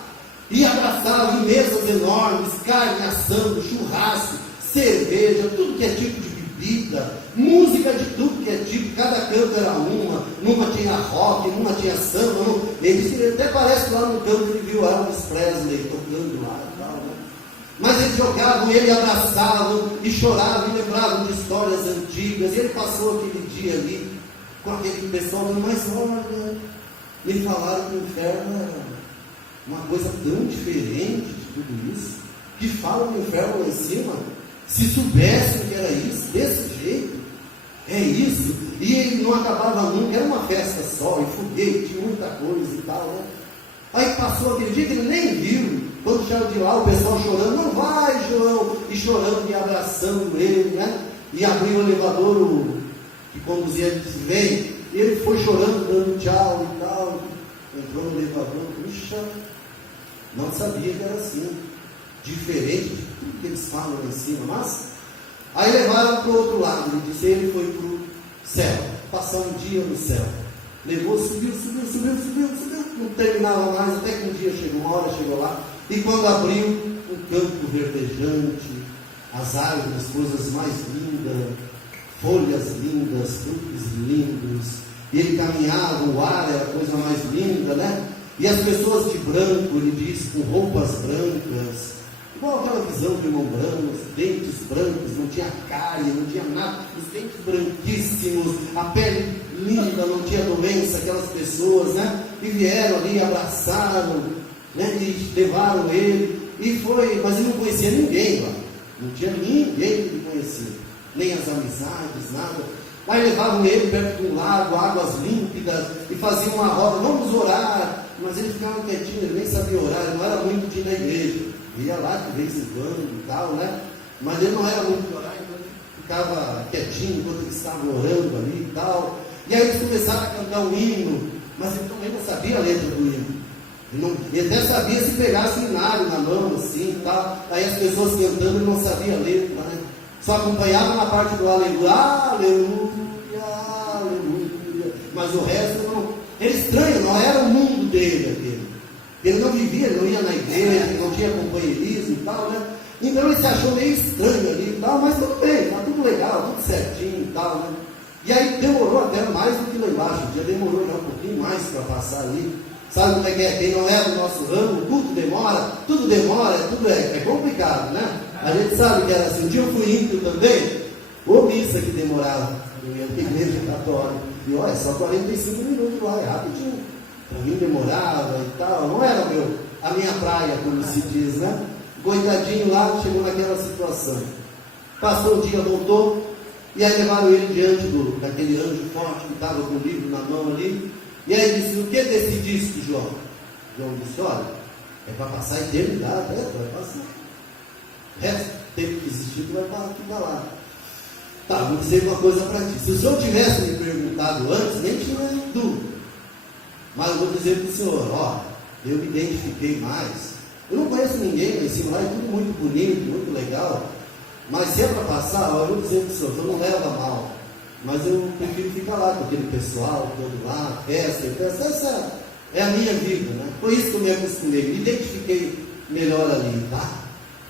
E abraçavam em mesas enormes, carne assando, churrasco, cerveja, tudo que é tipo de bebida, música de tudo que é tipo, cada canto era numa tinha rock, numa tinha samba. Ele até parece que lá no canto ele viu Elvis Presley tocando lá e tal, né? Mas eles jogavam, ele abraçavam e choravam e lembravam de histórias antigas. E ele passou aquele dia ali com aquele pessoal, mas olha, me falaram que o inferno era uma coisa tão diferente de tudo isso, que falam no inferno lá em cima. Se soubessem que era isso, desse jeito, é isso. E ele não acabava nunca, era uma festa só, e foguete, muita coisa e tal, né? Aí passou aquele dia que ele nem viu, quando saiu de lá, o pessoal chorando, não vai, João, e chorando e abraçando ele, né? E abriu o elevador, o que conduzia ele disse, vem, e ele foi chorando, dando tchau e tal, entrou no elevador, puxa, não sabia que era assim, diferente de tudo que eles falam lá em cima, mas aí levaram para o outro lado, ele disse, ele foi para o céu, passar um dia no céu, levou, subiu, não terminava mais, até que um dia chegou, uma hora chegou lá, e quando abriu, um campo verdejante, as árvores, coisas mais lindas, folhas lindas, frutos lindos, e ele caminhava, o ar era a coisa mais linda, né? E as pessoas de branco, ele diz, com roupas brancas, igual aquela visão do irmão branco, os dentes brancos, não tinha cárie, não tinha nada, os dentes branquíssimos, a pele linda, não tinha doença, aquelas pessoas, né? E vieram ali, abraçaram, né? E levaram ele, e foi, mas ele não conhecia ninguém lá, não tinha ninguém que ele conhecia, nem as amizades, nada. Aí levavam ele perto de um lago, águas límpidas, e faziam uma roda, vamos orar, mas ele ficava quietinho, ele nem sabia orar, ele não era muito de ir na igreja, ia lá de vez em quando e tal, né? Mas ele não era muito de orar, então ele ficava quietinho enquanto eles estavam orando ali e tal. E aí eles começaram a cantar um hino, mas ele também não sabia a letra do hino. Ele até sabia se pegasse o hinário na mão, assim e tal. Aí as pessoas cantando, ele não sabia a letra, né? Só acompanhava na parte do aleluia, aleluia, aleluia. Mas o resto não. Era estranho, não era o mundo dele aquele. Ele não vivia, ele não ia na igreja, ele não tinha companheirismo e tal, né? Então ele se achou meio estranho ali e tal, mas tudo bem, tá tudo legal, tudo certinho e tal, né? E aí demorou até mais do que lá embaixo, já demorou já um pouquinho mais para passar ali. Sabe como é que é? Quem não é do nosso ramo, tudo demora, tudo é complicado, né? A gente sabe que era assim. Um dia eu fui ímpio também, ou missa que demorava, eu ia na igreja católica, e olha, só 45 minutos lá, é rapidinho. Para mim demorava e tal, não era a minha praia, como se diz, né? Coitadinho lá, chegou naquela situação. Passou o dia, voltou, e aí levaram ele diante daquele anjo forte que estava com o livro na mão ali. E aí disse, o que decidiste, João? João disse, olha, é para passar a eternidade, vai passar. O resto do tempo que existiu, tu vai ficar lá. Tá, vou dizer uma coisa para ti. Se o senhor tivesse me perguntado antes, nem tinha dúvida. Mas eu vou dizer para o senhor, ó, eu me identifiquei mais. Eu não conheço ninguém lá em cima, lá é tudo muito bonito, muito legal. Mas se é para passar, ó, eu vou dizer para o senhor, não leva mal. Mas eu prefiro ficar lá com aquele pessoal, todo lá, festa. Essa é a minha vida, né? Foi isso que eu me acostumei, me identifiquei melhor ali, tá?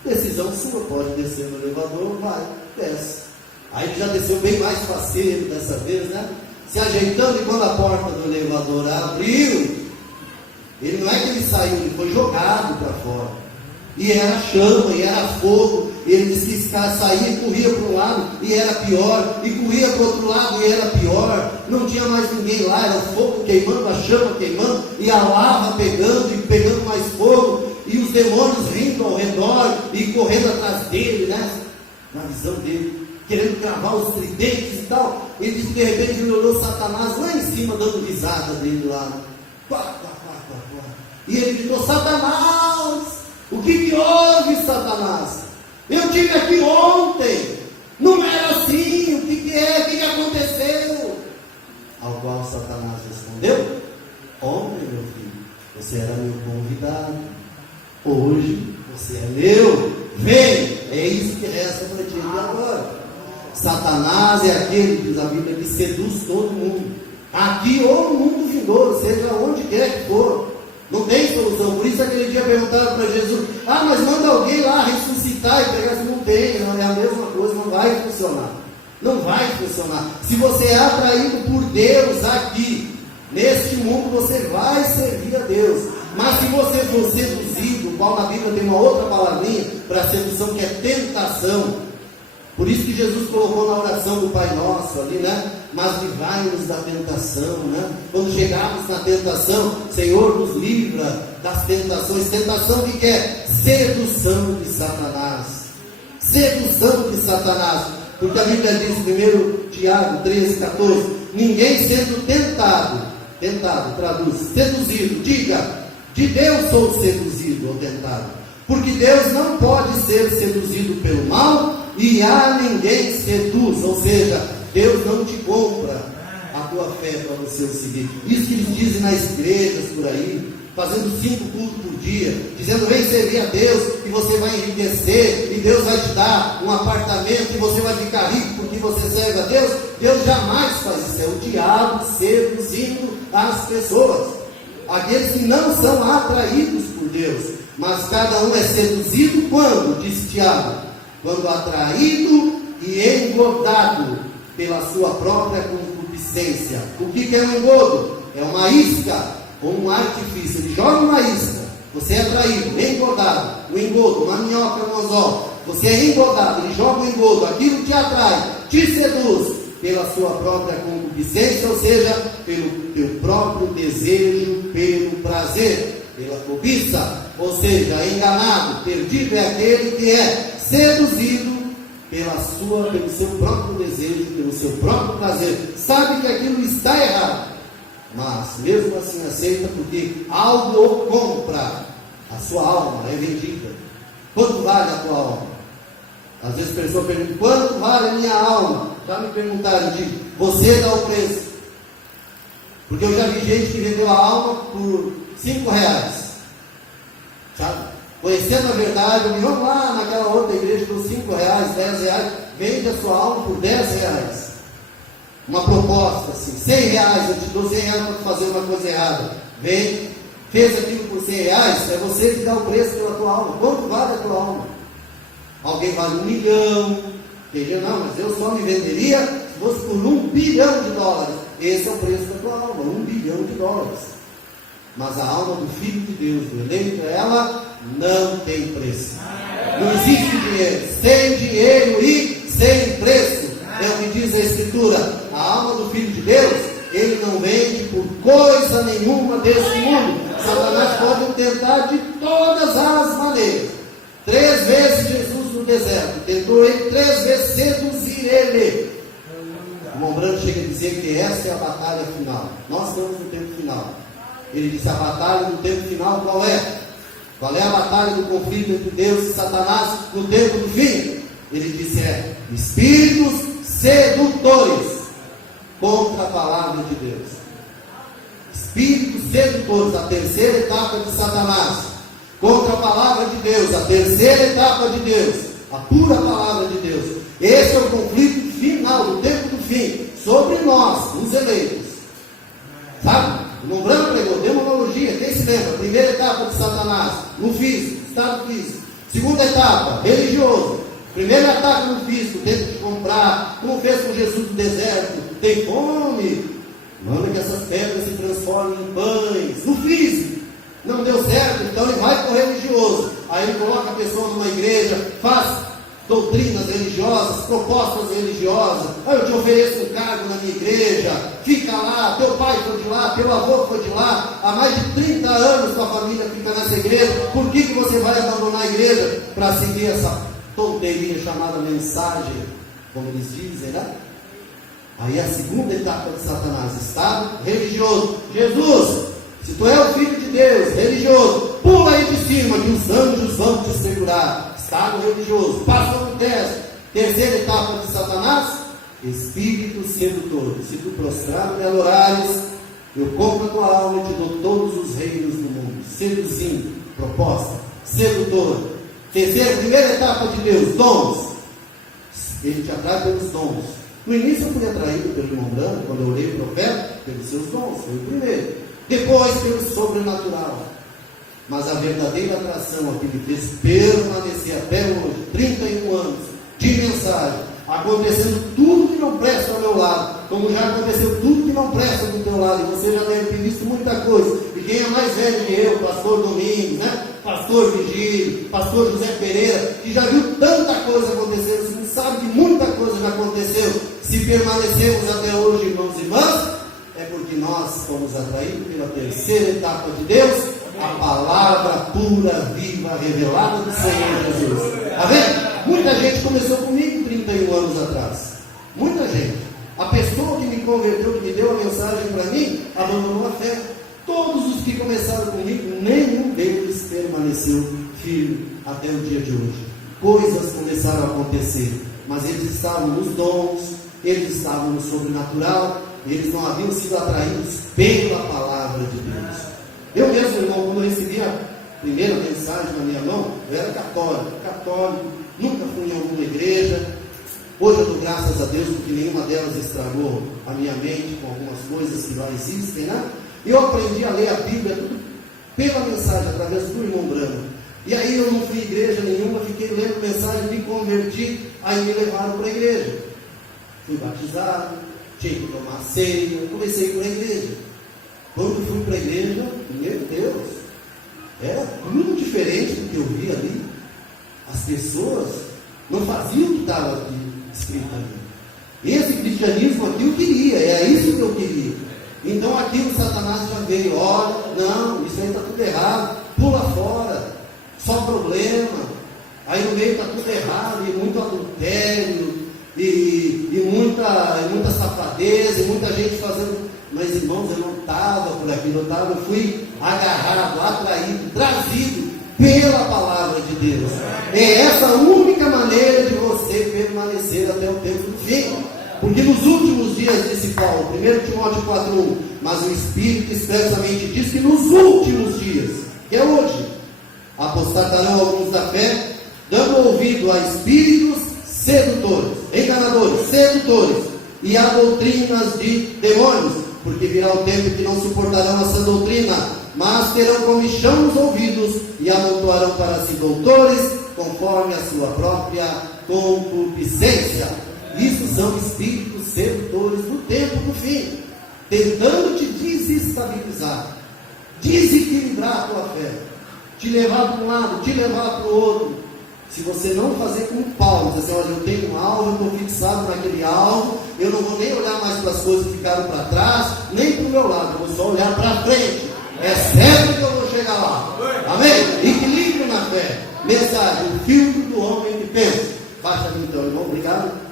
Decisão sua, pode descer no elevador, vai, desce. Aí ele já desceu bem mais faceiro dessa vez, né? Se ajeitando, e quando a porta do elevador abriu, ele não é que ele saiu, ele foi jogado para fora. E era chama, e era fogo. Ele disse que saía e corria para um lado, e era pior. E corria para o outro lado, e era pior. Não tinha mais ninguém lá, era o fogo queimando, a chama queimando, e a lava pegando, e pegando mais fogo. E os demônios rindo ao redor, e correndo atrás dele, né? Na visão dele, querendo cravar os tridentes e tal. Ele disse que de repente ele olhou Satanás lá em cima, dando risada dele lá. E ele gritou, Satanás! O que houve, Satanás? Eu estive aqui ontem, não era assim, o que aconteceu? Ao qual Satanás respondeu, ontem, meu filho, você era meu convidado, hoje você é meu, vem, é isso que resta para ti agora. Satanás é aquele, diz a Bíblia, que seduz todo mundo, aqui ou no mundo vindouro, seja onde quer que for. Não tem solução, por isso aquele dia perguntaram para Jesus, mas manda alguém lá ressuscitar e pegar, não tem, não é a mesma coisa, não vai funcionar. Não vai funcionar. Se você é atraído por Deus aqui, neste mundo, você vai servir a Deus. Mas se você for seduzido, qual na Bíblia tem uma outra palavrinha para sedução, que é tentação. Por isso que Jesus colocou na oração do Pai Nosso ali, né? Mas livrai-nos da tentação, né? Quando chegarmos na tentação, Senhor, nos livra das tentações. Tentação que é sedução de Satanás. Sedução de Satanás. Porque a Bíblia diz, 1 Tiago 13, 14, ninguém sendo tentado, traduz, seduzido, diga, de Deus sou seduzido ou tentado, porque Deus não pode ser seduzido pelo mal, e a ninguém seduz, ou seja, Deus não te compra a tua fé para você o seguir. Isso que eles dizem nas igrejas por aí, fazendo 5 cultos por dia, dizendo, vem servir a Deus, e você vai enriquecer, e Deus vai te dar um apartamento, e você vai ficar rico porque você serve a Deus. Deus jamais faz isso, é o diabo seduzindo as pessoas, aqueles que não são atraídos por Deus, mas cada um é seduzido quando, disse Tiago, quando atraído e engodado pela sua própria concupiscência. O que é um engodo? É uma isca, ou um artifício. Ele joga uma isca, você é atraído, engodado. O engodo, uma minhoca no anzol, você é engodado, ele joga o engodo, aquilo te atrai, te seduz pela sua própria concupiscência, ou seja, pelo teu próprio desejo, pelo prazer, pela cobiça, ou seja, enganado, perdido é aquele que é seduzido pelo seu próprio desejo, pelo seu próprio prazer, sabe que aquilo está errado, mas mesmo assim aceita, porque algo o compra. A sua alma é vendida. Quanto vale a tua alma? Às vezes a pessoa pergunta, quanto vale a minha alma? Já me perguntaram, digo, você dá o preço. Porque eu já vi gente que vendeu a alma por R$5, sabe? Conhecendo a verdade, eu me vamos lá naquela outra igreja por R$5, R$10, vende a sua alma por R$10. Uma proposta assim, R$100, eu te dou R$100 para fazer uma coisa errada. Vem, fez aquilo por R$100, é você que dá o preço pela tua alma. Quanto vale a tua alma? Alguém vale $1 milhão, entendeu? Não, mas eu só me venderia se fosse por $1 bilhão. Esse é o preço da tua alma, $1 bilhão. Mas a alma do Filho de Deus, do eleito, ela não tem preço. Não existe dinheiro, sem dinheiro e sem preço. É o que diz a Escritura. A alma do Filho de Deus, ele não vende por coisa nenhuma desse mundo. Satanás pode tentar de todas as maneiras. 3 vezes Jesus no deserto tentou ele 3 vezes seduzir ele. O irmão Branco chega a dizer que essa é a batalha final. Nós estamos no tempo final. Ele disse, a batalha do tempo final qual é? Qual é a batalha do conflito entre Deus e Satanás no tempo do fim? Ele disse, é espíritos sedutores contra a palavra de Deus. Espíritos sedutores, a terceira etapa de Satanás, contra a palavra de Deus, a terceira etapa de Deus, a pura palavra de Deus. Esse é o conflito final, do tempo do fim, sobre nós, os eleitos. Sabe? O irmão Branco pregou, demonologia, quem se lembra? Primeira etapa de Satanás, no físico, estado físico. Segunda etapa, religioso. Primeiro ataque no físico, tenta te comprar, como fez com Jesus no deserto, tem fome, manda que essas pedras se transformem em pães, no físico, não deu certo, então ele vai para o religioso, aí ele coloca a pessoa numa igreja, faz doutrinas religiosas, propostas religiosas, aí eu te ofereço um cargo na minha igreja, fica lá, teu pai foi de lá, teu avô foi de lá, há mais de 30 anos tua família fica nessa igreja, por que você vai abandonar a igreja para seguir essa tonteria chamada mensagem, como eles dizem, né? Aí a segunda etapa de Satanás, estado religioso. Jesus, se tu é o Filho de Deus, religioso, pula aí de cima que os anjos vão te segurar. Estado religioso, passou no teste. Terceira etapa de Satanás, espírito sedutor. Se tu prostrar me adorares, eu compro a tua alma e te dou todos os reinos do mundo. Seduzindo, proposta, sedutor. Primeira etapa de Deus, dons. Ele te atrai pelos dons. No início eu fui atraído pelo irmão Branco, quando eu olhei o profeta, pelos seus dons, foi o primeiro. Depois pelo sobrenatural. Mas a verdadeira atração, a que me fez permanecer até hoje, 31 anos de mensagem, acontecendo tudo que não presta ao meu lado, como já aconteceu tudo que não presta do teu lado, e você já deve ter visto muita coisa. E quem é mais velho que eu, pastor Domingos, né? Pastor Vigílio, pastor José Pereira, que já viu tanta coisa acontecer, você não sabe que muita coisa já aconteceu. Se permanecemos até hoje, irmãos e irmãs, é porque nós fomos atraídos pela terceira etapa de Deus, a palavra pura, viva, revelada do Senhor Jesus. Está vendo? Muita gente começou comigo 31 anos atrás. Muita gente. A pessoa que me me converteu, que me deu a mensagem para mim, abandonou a fé. Todos os que começaram comigo, nenhum deles permaneceu firme até o dia de hoje. Coisas começaram a acontecer, mas eles estavam nos dons, eles estavam no sobrenatural, eles não haviam sido atraídos pela palavra de Deus. Eu mesmo, irmão, quando eu recebi a primeira mensagem na minha mão, eu era católico, nunca fui em alguma igreja. Hoje eu dou graças a Deus porque nenhuma delas estragou a minha mente com algumas coisas que lá existem, né? Eu aprendi a ler a Bíblia tudo pela mensagem, através do irmão Branco. E aí eu não fui em igreja nenhuma, fiquei lendo mensagem, me converti, aí me levaram para a igreja. Fui batizado, tinha que tomar ceia, comecei por a igreja. Quando fui para a igreja, meu Deus, era tudo diferente do que eu vi ali. As pessoas não faziam o que estava aqui escrito ali. Esse cristianismo aqui eu queria, é isso que eu queria. Então aqui o Satanás já veio, olha, não, isso aí está tudo errado, pula fora, só problema, aí no meio está tudo errado, e muito adultério, e muita safadeza, e muita gente fazendo, mas irmãos, eu não estava por aquilo, eu fui agarrado, atraído, trazido pela palavra de Deus. É essa a única maneira de você permanecer até o tempo do fim. Porque nos últimos dias, disse Paulo, 1 Timóteo 4:1, mas o Espírito expressamente diz que nos últimos dias, que é hoje, apostatarão alguns da fé, dando ouvido a espíritos sedutores, enganadores, sedutores, e a doutrinas de demônios, porque virá o tempo que não suportarão essa doutrina, mas terão comichão nos ouvidos e amontoarão para si doutores, conforme a sua própria concupiscência. Isso são espíritos sedutores do tempo do fim, tentando te desestabilizar, desequilibrar a tua fé, te levar para um lado, te levar para o outro. Se você não fazer como Paulo, dizer assim, olha, eu tenho um alvo, eu estou fixado naquele alvo, eu não vou nem olhar mais para as coisas que ficaram para trás, nem para o meu lado, eu vou só olhar para frente. É certo que eu vou chegar lá. Amém? Equilíbrio na fé. Mensagem, o filtro do homem que pensa. Baixa ali então, irmão, obrigado.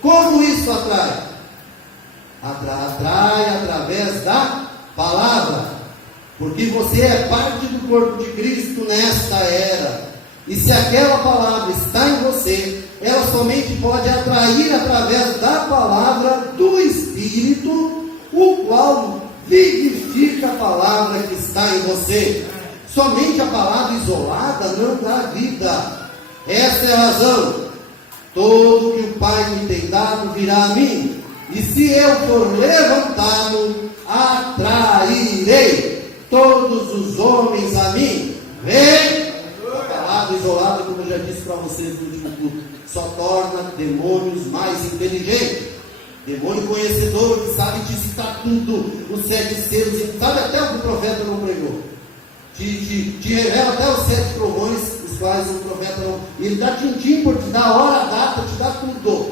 Como isso atrai? Atrai através da palavra, porque você é parte do corpo de Cristo nesta era, e se aquela palavra está em você, ela somente pode atrair através da palavra do Espírito, o qual vivifica a palavra que está em você. Somente a palavra isolada não dá vida. Essa é a razão. Todo que o Pai me tem dado virá a mim, e se eu for levantado, atrairei todos os homens a mim. Vem! A palavra isolada, como eu já disse para vocês no último culto, só torna demônios mais inteligentes. Demônio conhecedor, que sabe digitar tudo, os 7 selos, sabe até o que o profeta não pregou. Te revela até os 7 trovões, os quais o profeta não. Ele dá tintim por te dar a hora, a data, te dá tudo.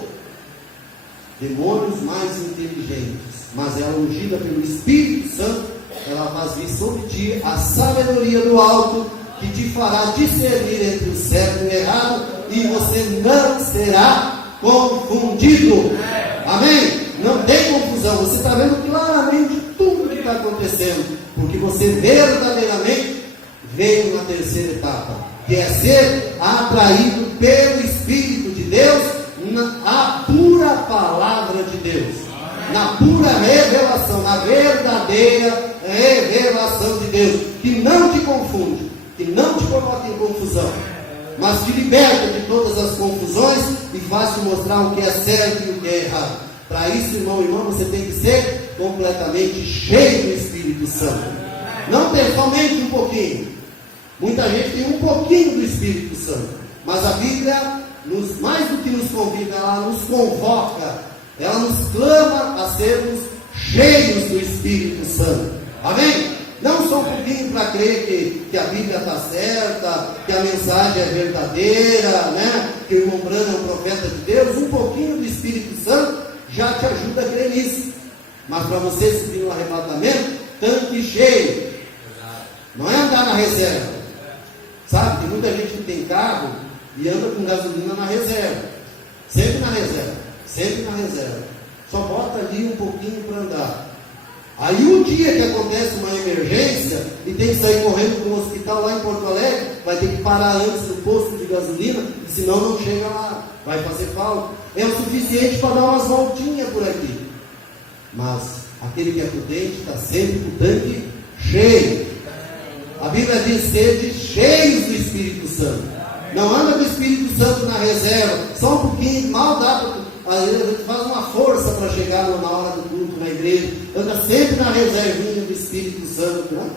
Demônios mais inteligentes, mas ela, ungida pelo Espírito Santo, ela faz vir sobre ti a sabedoria do alto, que te fará discernir entre o certo e o errado, e você não será confundido. Amém? Não tem confusão, você está vendo claramente tudo que está acontecendo, porque você verdadeiramente veio na terceira etapa, que é ser atraído pelo Espírito de Deus, na pura palavra de Deus, na pura revelação, na verdadeira revelação de Deus, que não te confunde, que não te coloca em confusão, mas te liberta de todas as confusões e faz te mostrar o que é certo e o que é errado. Para isso, irmão e irmã, você tem que ser completamente cheio do Espírito Santo. Não ter somente um pouquinho. Muita gente tem um pouquinho do Espírito Santo, mas a Bíblia, mais do que nos convida, ela nos convoca, ela nos clama a sermos cheios do Espírito Santo. Amém? Não só um pouquinho para crer que a Bíblia está certa, que a mensagem é verdadeira, né? Que o irmão Branham é um profeta de Deus. Um pouquinho do Espírito Santo já te ajuda a crer nisso. Mas para você subir no arrebatamento, tanque cheio. Não é andar na reserva. Sabe, tem muita gente que tem carro e anda com gasolina na reserva. Sempre na reserva. Sempre na reserva. só bota ali um pouquinho para andar. Aí o dia que acontece uma emergência e tem que sair correndo para um hospital lá em Porto Alegre, vai ter que parar antes no posto de gasolina, senão não chega lá, vai fazer falta. É o suficiente para dar umas voltinhas por aqui. Mas aquele que é prudente está sempre com o tanque cheio. A Bíblia diz: sede cheios do Espírito Santo. Não anda com o Espírito Santo na reserva, só um pouquinho, mal dá para... A gente faz uma força para chegar na hora do culto na igreja, anda sempre na reservinha do Espírito Santo, né?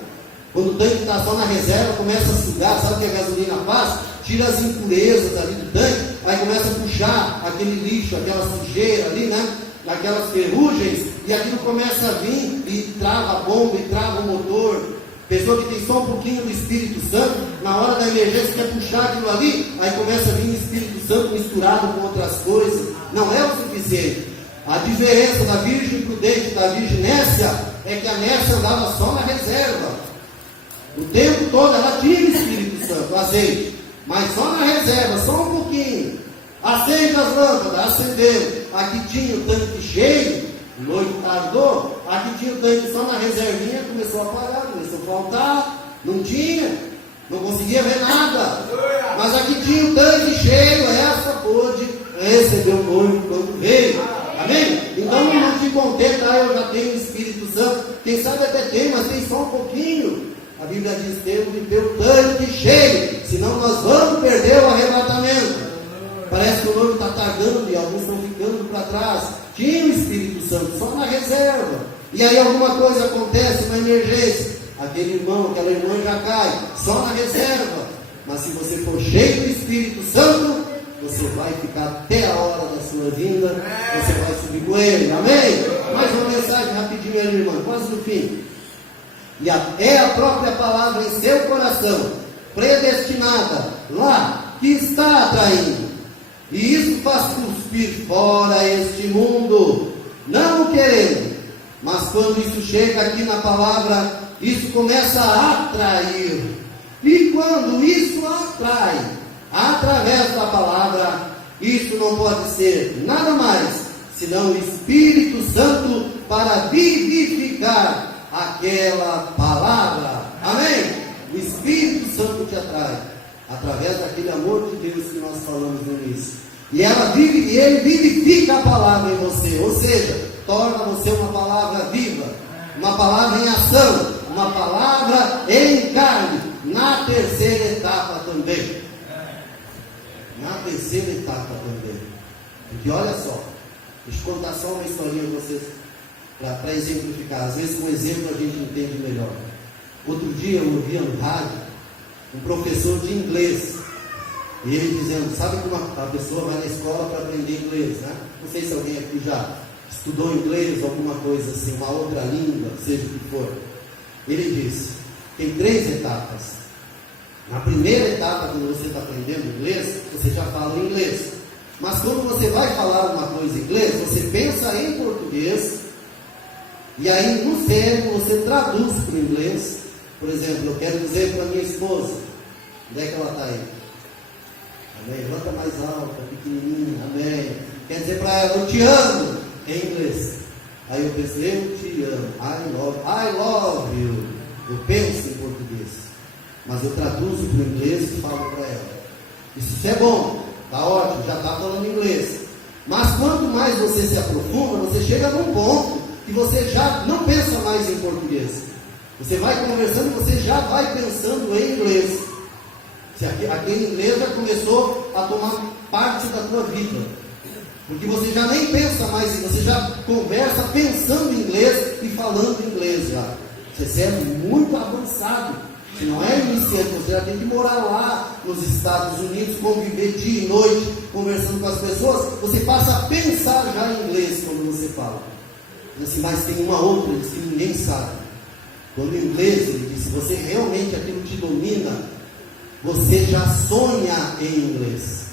Quando o tanque está só na reserva, começa a sugar, sabe o que a gasolina faz? Tira as impurezas ali do tanque, aí começa a puxar aquele lixo, aquela sujeira ali, né? Aquelas ferrugens, e aquilo começa a vir e trava a bomba, e trava o motor. Pessoa que tem só um pouquinho do Espírito Santo, na hora da emergência quer puxar aquilo ali, aí começa a vir o Espírito Santo misturado com outras coisas. Não é o suficiente. A diferença da virgem prudente e da virgem nécia é que a nécia andava só na reserva. O tempo todo ela tinha o Espírito Santo, o azeite, mas só na reserva, só um pouquinho. Acende as lâmpadas, acendeu. Aqui tinha o tanque cheio, o noivo tardou. Aqui tinha o tanque só na reservinha, começou a parar, começou a faltar. Não tinha, não conseguia ver nada. Mas aqui tinha o tanque cheio, essa pôde receber o noivo quando veio. Amém? Então não te contenta, eu já tenho o Espírito Santo. Quem sabe até tem, mas tem só um pouquinho. A Bíblia diz: temos de ter o tanque cheio, senão nós vamos perder o arrebatamento. Parece que o noivo está tardando e alguns estão ficando para trás. Tinha o Espírito Santo só na reserva. E aí alguma coisa acontece, uma emergência, aquele irmão, aquela irmã já cai, só na reserva. Mas se você for cheio do Espírito Santo, você vai ficar até a hora da sua vinda, você vai subir com ele. Amém? Mais uma mensagem rapidinho aí, irmã, quase no fim. E é a própria palavra em seu coração, predestinada lá, que está atraindo. E isso faz cuspir fora este mundo, não o querendo. Mas quando isso chega aqui na palavra, isso começa a atrair. E quando isso atrai, através da palavra, isso não pode ser nada mais senão o Espírito Santo para vivificar aquela palavra. Amém? O Espírito Santo te atrai através daquele amor de Deus que nós falamos no início. E ele vivifica a palavra em você, ou seja, torna você uma palavra viva, uma palavra em ação, uma palavra em carne, na terceira etapa também. Na terceira etapa também. Porque olha só, deixa eu contar só uma historinha para vocês, para exemplificar. Às vezes com um exemplo a gente entende melhor. Outro dia eu ouvia no rádio um professor de inglês, e ele dizendo: sabe como a pessoa vai na escola para aprender inglês, né? Não sei se alguém aqui já estudou inglês, alguma coisa assim, uma outra língua, seja o que for. Ele disse: tem 3 etapas. Na primeira etapa, quando você está aprendendo inglês, você já fala inglês. Mas quando você vai falar uma coisa em inglês, você pensa em português, e aí no cérebro você traduz para o inglês. Por exemplo, eu quero dizer para minha esposa, onde é que ela está aí? Amém? Levanta mais alta, pequenininha, amém. Quer dizer para ela: eu te amo, em inglês. Aí eu penso: eu te amo, I love you. Eu penso em português, mas eu traduzo para o inglês e falo para ela. Isso é bom, está ótimo, já está falando inglês. Mas quanto mais você se aprofunda, você chega num ponto que você já não pensa mais em português. Você vai conversando, você já vai pensando em inglês. Aquele inglês já começou a tomar parte da tua vida. Porque você já nem pensa mais, você já conversa pensando em inglês e falando inglês já. Você é muito avançado. Se não é iniciante, você já tem que morar lá nos Estados Unidos, conviver dia e noite, conversando com as pessoas. Você passa a pensar já em inglês quando você fala. Assim, mas tem uma outra, diz que ninguém sabe. Quando em inglês ele diz: se você realmente aquilo te domina, você já sonha em inglês.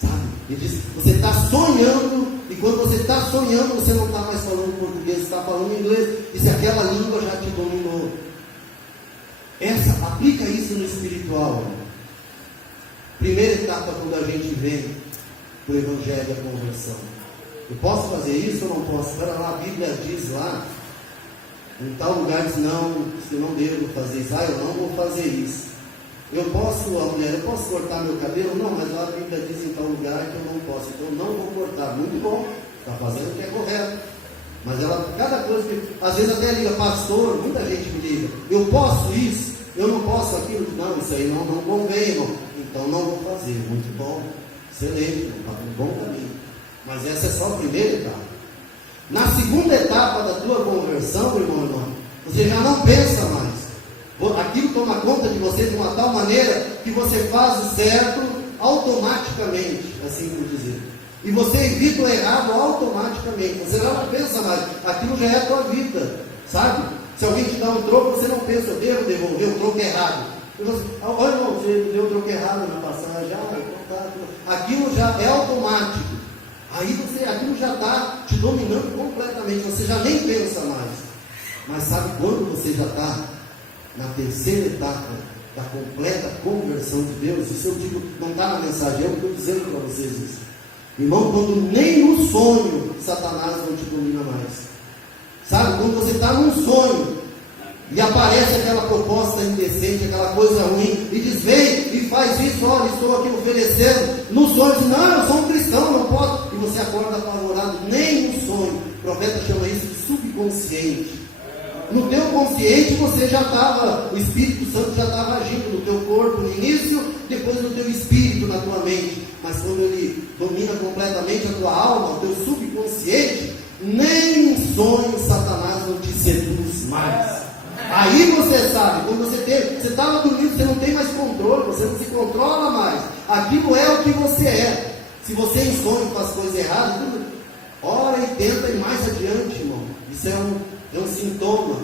Sabe? Ele diz: você está sonhando, e quando você está sonhando, você não está mais falando português, você está falando inglês, e se aquela língua já te dominou. Aplica isso no espiritual. Primeira etapa, quando a gente vem do Evangelho à conversão. Eu posso fazer isso ou não posso? Espera lá, a Bíblia diz lá, em tal lugar diz, não, se eu não devo fazer isso, eu não vou fazer isso. Eu posso, a mulher, eu posso cortar meu cabelo? Não, mas lá a Bíblia diz em tal lugar que eu não posso, então eu não vou cortar. Muito bom, está fazendo o que é correto. Mas ela, cada coisa que, às vezes até liga, pastor, muita gente me liga, eu posso isso, eu não posso aquilo, não, isso aí não convém, irmão. Então não vou fazer. Muito bom, excelente, está no bom caminho. Mas essa é só a primeira etapa. Na segunda etapa da tua conversão, irmão, você já não pensa mais. Aquilo toma conta de você de uma tal maneira que você faz o certo automaticamente, assim por dizer. E você evita o errado automaticamente. Você já não pensa mais. Aquilo já é a tua vida, sabe? Se alguém te dá um troco, você não pensa, eu devo devolver o troco errado. Olha, irmão, você deu o troco errado na passagem, aquilo já é automático. Aí aquilo já está te dominando completamente, você já nem pensa mais. Mas sabe quando você já está na terceira etapa da completa conversão de Deus? Isso eu digo, não está na mensagem, eu estou dizendo para vocês isso. Irmão, quando nem no sonho Satanás não te domina mais. Sabe, quando você está num sonho e aparece aquela proposta indecente, aquela coisa ruim, e diz, vem e faz isso, olha, estou aqui oferecendo. No sonho diz, não, eu sou um cristão, não posso. E você acorda apavorado, nem no sonho. O profeta chama isso de subconsciente. No teu consciente você já estava, o Espírito Santo já estava agindo no teu corpo no início, depois no teu espírito, na tua mente. Mas quando ele domina completamente a tua alma, o teu subconsciente, nem em sonho Satanás não te seduz mais. Aí você sabe, quando você estava dormindo, você não tem mais controle, você não se controla mais. Aquilo é o que você é. Se você em sonho faz coisa errada, ora e tenta ir mais adiante, irmão. Isso é um sintoma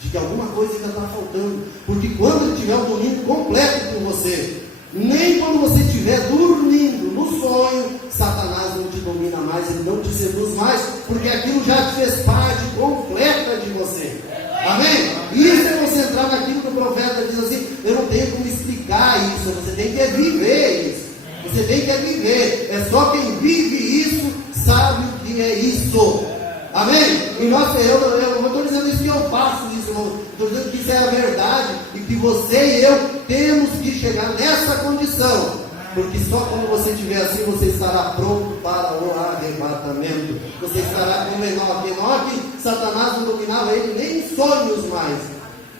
de que alguma coisa ainda está faltando. Porque quando ele tiver o domínio completo por você, nem quando você estiver dormindo no sonho, Satanás não te domina mais, ele não te seduz mais, porque aquilo já te fez parte completa de você. Amém? Isso é você entrar naquilo que o profeta diz assim, eu não tenho como explicar isso, você tem que viver isso. Você tem que viver. É só quem vive isso sabe o que é isso. Amém? E nós, eu não estou dizendo isso que eu faço isso, irmão. Estou dizendo que isso é a verdade e que você e eu temos que chegar nessa condição. Porque só quando você estiver assim, você estará pronto para o arrebatamento. Você estará como Enoque. Enoque, Satanás não dominava ele nem em sonhos mais.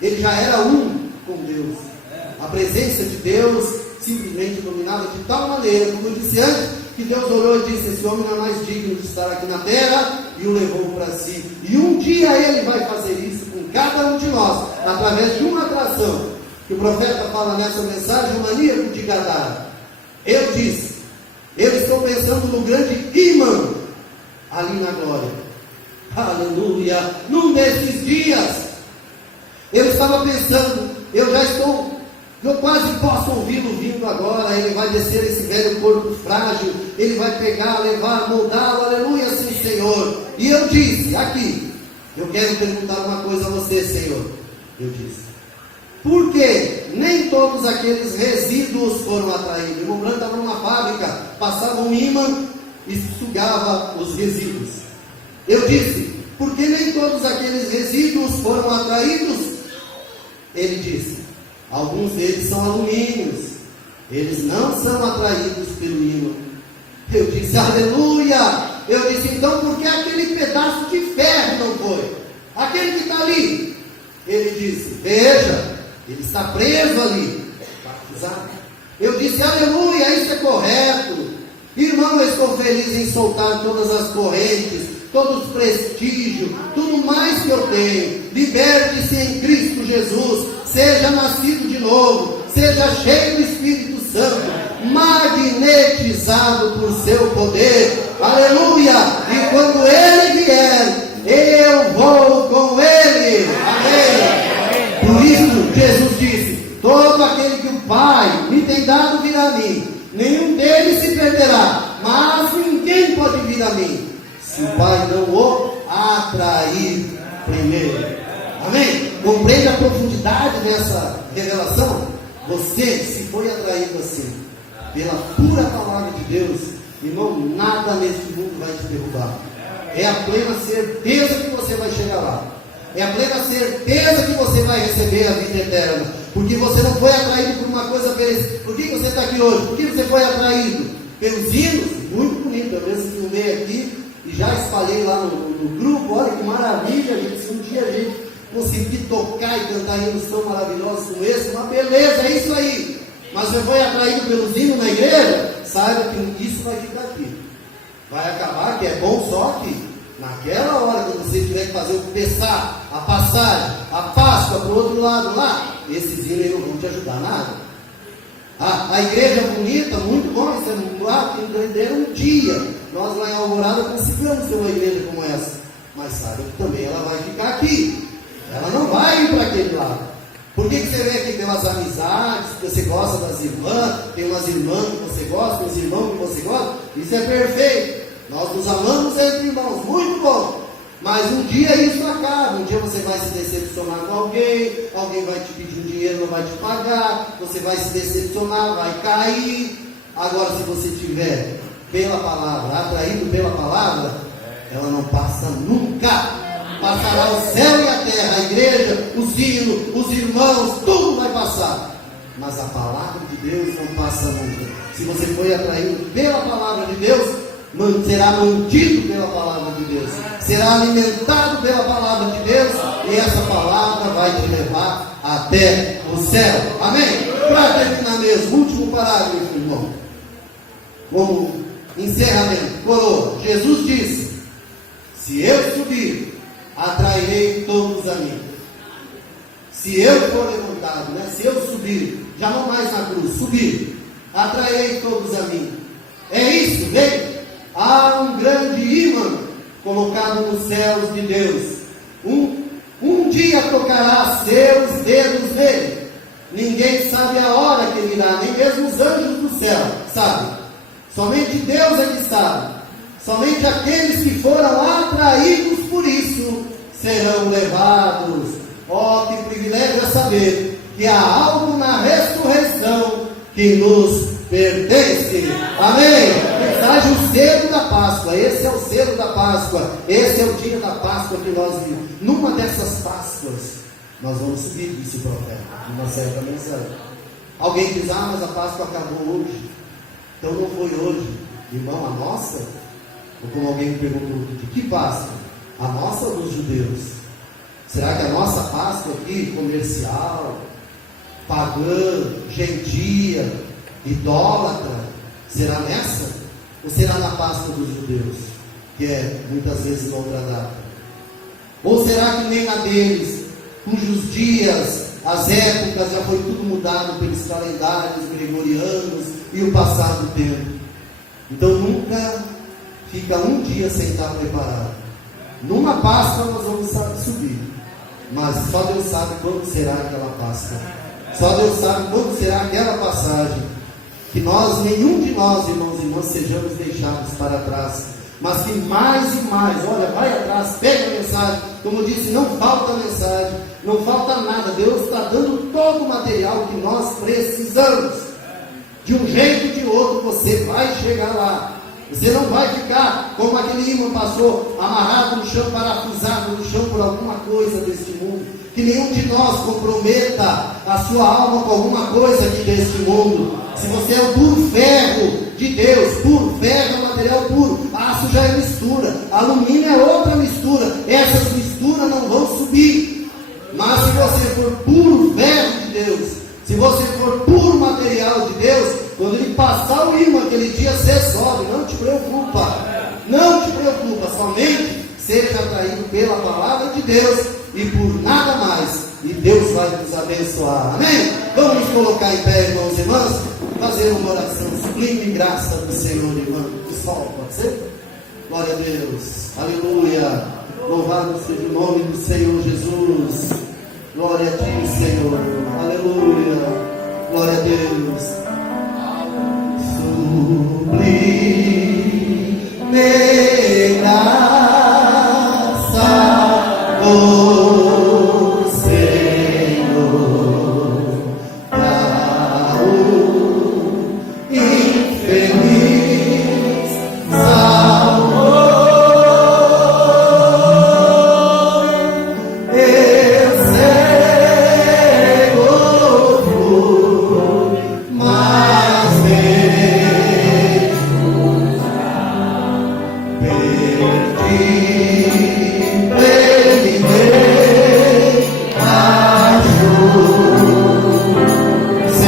Ele já era um com Deus. A presença de Deus simplesmente dominava de tal maneira, como eu disse antes, que Deus olhou e disse, esse homem não é mais digno de estar aqui na terra, e o levou para si. E um dia ele vai fazer isso com cada um de nós, através de uma atração, que o profeta fala nessa mensagem, o maníaco de Gadara. Eu disse, eu estou pensando no grande imã, ali na glória. Aleluia! Num desses dias, eu estava pensando, eu quase posso ouvi-lo vindo agora. Ele vai descer esse velho corpo frágil, ele vai pegar, levar, moldá-lo, aleluia, sim, Senhor. E eu disse, aqui, eu quero perguntar uma coisa a você, Senhor. Eu disse, por que nem todos aqueles resíduos foram atraídos? O irmão Branco estava numa fábrica, passava um ímã e sugava os resíduos. Eu disse, por que nem todos aqueles resíduos foram atraídos? Ele disse, alguns deles são alumínios, eles não são atraídos pelo ímã. Eu disse, aleluia! Eu disse, então por que aquele pedaço de ferro não foi? Aquele que está ali. Ele disse, veja, ele está preso ali. Eu disse, aleluia, isso é correto. Irmão, eu estou feliz em soltar todas as correntes, todos os prestígios, tudo mais que eu tenho. Liberte-se em Cristo Jesus. Seja nascido de novo, seja cheio do Espírito Santo, magnetizado por seu poder, aleluia, e quando ele vier, eu vou com ele, amém. Por isso Jesus disse, todo aquele que o Pai me tem dado vir a mim, nenhum deles se perderá, mas ninguém pode vir a mim, se o Pai não o atrair primeiro. Amém? Compreende a profundidade dessa revelação? Você, se foi atraído assim, pela pura palavra de Deus, Irmão, nada nesse mundo vai te derrubar. É a plena certeza que você vai chegar lá. É a plena certeza que você vai receber a vida eterna. Porque você não foi atraído por uma coisa perecível. Por que você está aqui hoje? Por que você foi atraído? Pelos hinos? Muito bonito. Eu mesmo filmei aqui e já espalhei lá no grupo. Olha que maravilha, gente. Se um dia a gente conseguir tocar e cantar hinos tão maravilhosos como esse, uma beleza, é isso aí. Mas você foi atraído pelos hinos na igreja? Saiba que isso vai ficar aqui. Vai acabar, que é bom, só que naquela hora, quando você tiver que fazer o Pessah, a passagem, a Páscoa para o outro lado lá, esses hinos não vão te ajudar nada. A igreja é bonita, muito bom, isso é lá, que entenderam um dia. Nós lá em Alvorada conseguimos ter uma igreja como essa. Mas sabe que também ela vai ficar aqui. Ela não vai ir para aquele lado. Por que você vê aqui pelas amizades, que você gosta das irmãs, tem umas irmãs que você gosta, tem uns irmãos que você gosta? Isso é perfeito. Nós nos amamos entre irmãos, muito bom. Mas um dia isso acaba, um dia você vai se decepcionar com alguém vai te pedir um dinheiro, não vai te pagar, você vai se decepcionar, vai cair. Agora, se você tiver pela palavra, atraído pela palavra, ela não passa nunca. Passará o céu e a terra, a igreja, os hinos, os irmãos, tudo vai passar. Mas a palavra de Deus não passa nunca. Se você foi atraído pela palavra de Deus, será mantido pela palavra de Deus, será alimentado pela palavra de Deus, e essa palavra vai te levar até o céu. Amém? Para terminar mesmo, último parágrafo, irmão, como encerramento, coroa. Jesus disse: se eu subir, atrairei todos a mim. Se eu for levantado, se eu subir, já não mais na cruz, subir, atrairei todos a mim. É isso, vem. Há um grande ímã colocado nos céus de Deus. Um dia tocará seus dedos nele. Ninguém sabe a hora que ele irá, nem mesmo os anjos do céu sabem. Somente Deus é que sabe. Somente aqueles que foram atraídos por isso serão levados. Oh, que privilégio é saber que há algo na ressurreição que nos pertence. Amém? Traz o selo da Páscoa. Esse é o selo da Páscoa. Esse é o dia da Páscoa que nós vivemos. Numa dessas Páscoas, nós vamos subir, disse o profeta, numa certa mensagem. Alguém diz: mas a Páscoa acabou hoje. Então não foi hoje. Irmão, a nossa? Ou como alguém me perguntou, de que Páscoa? A nossa ou dos judeus? Será que a nossa Páscoa aqui, comercial, pagã, gentia, idólatra, será nessa? Ou será na Páscoa dos judeus, que é muitas vezes outra data? Ou será que nem na deles, cujos dias, as épocas já foi tudo mudado pelos calendários gregorianos e o passado tempo? Então nunca fica um dia sem estar preparado. Numa Páscoa nós vamos subir, mas só Deus sabe quando será aquela Páscoa. Só Deus sabe quando será aquela passagem. Que nenhum de nós, irmãos e irmãs, sejamos deixados para trás, mas que mais e mais, olha, vai atrás, pega a mensagem. Como eu disse, não falta mensagem, não falta nada. Deus está dando todo o material que nós precisamos. De um jeito ou de outro, você vai chegar lá. Você não vai ficar como aquele irmão passou, amarrado no chão, parafusado no chão por alguma coisa deste mundo. Que nenhum de nós comprometa a sua alma com alguma coisa aqui deste mundo. Se você é o puro ferro de Deus, puro ferro é material puro, aço já é mistura, alumínio é outra mistura, essas misturas não vão subir. Mas se você for puro ferro de Deus, se você for puro material de Deus, quando ele passar o ímã aquele dia, você sobe. Não te preocupa, não te preocupa, somente seja atraído pela palavra de Deus e por nada mais, e Deus vai nos abençoar. Amém? Vamos nos colocar em pé, irmãos e irmãs, fazer uma oração sublime em graça do Senhor, irmão. O sol, pode ser? Glória a Deus, aleluia, louvado seja o nome do Senhor Jesus. Glória a ti, Senhor, aleluia, glória a Deus. Sublime graça, oh Senhor, para o infeliz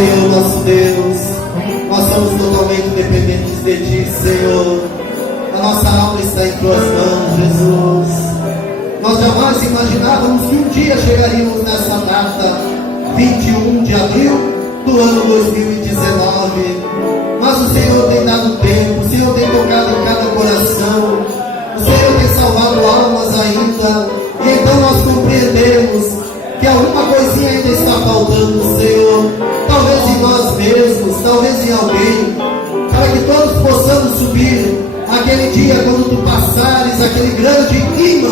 Senhor, nosso Deus. Nós somos totalmente dependentes de Ti, Senhor. A nossa alma está em Tuas mãos, Jesus. Nós jamais imaginávamos que um dia chegaríamos nessa data, 21 de abril do ano 2019. Mas o Senhor tem dado tempo, o Senhor tem tocado em cada coração, o Senhor tem salvado almas ainda. E então nós compreendemos que alguma coisinha ainda está faltando, Senhor. Talvez em nós mesmos, talvez em alguém, para que todos possamos subir aquele dia quando Tu passares aquele grande ímã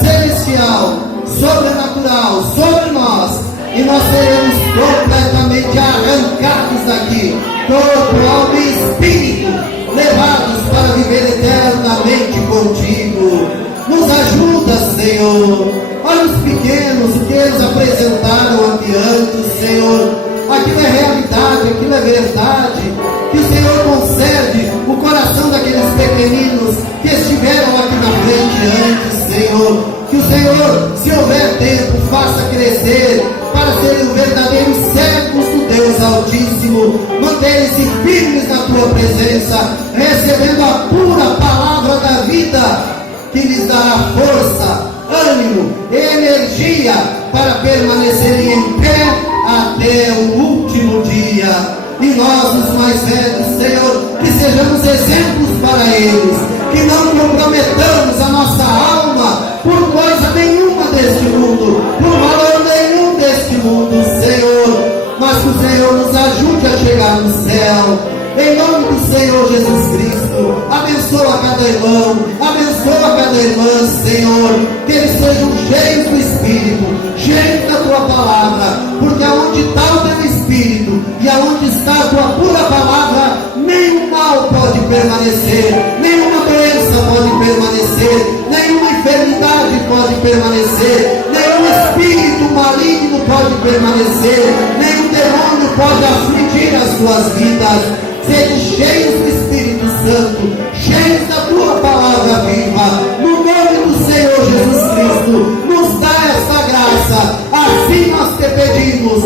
celestial, sobrenatural sobre nós, e nós seremos completamente arrancados daqui, corpo, alma e espírito, levados para viver eternamente contigo. Nos ajuda, Senhor. Olha os pequenos, o que eles apresentaram aqui antes, Senhor. Aquilo é realidade, aquilo é verdade. Que o Senhor concede o coração daqueles pequeninos que estiveram aqui na frente antes, Senhor. Que o Senhor, se houver tempo, faça crescer para serem verdadeiros servos do Deus Altíssimo, manterem-se firmes na Tua presença, recebendo a pura palavra da vida, que lhes dará força, ânimo e energia para permanecerem em pé até o último dia. E nós, os mais velhos, Senhor, que sejamos exemplos para eles, que não comprometamos a nossa alma por coisa nenhuma deste mundo, por valor nenhum deste mundo, Senhor, mas que o Senhor nos ajude a chegar no céu. Em nome do Senhor Jesus Cristo, abençoa cada irmão, abençoa cada irmã, Senhor, que eles sejam cheios do Espírito, cheios da Tua palavra, porque aonde está o Teu Espírito e aonde está a Tua pura palavra, nenhum mal pode permanecer, nenhuma doença pode permanecer, nenhuma enfermidade pode permanecer, nenhum espírito maligno pode permanecer, nenhum demônio pode afligir as Tuas vidas. Sejam cheios do Espírito Santo, cheios da Tua palavra viva, no nome do Senhor Jesus Cristo. Nos dá esta graça, assim nós te pedimos,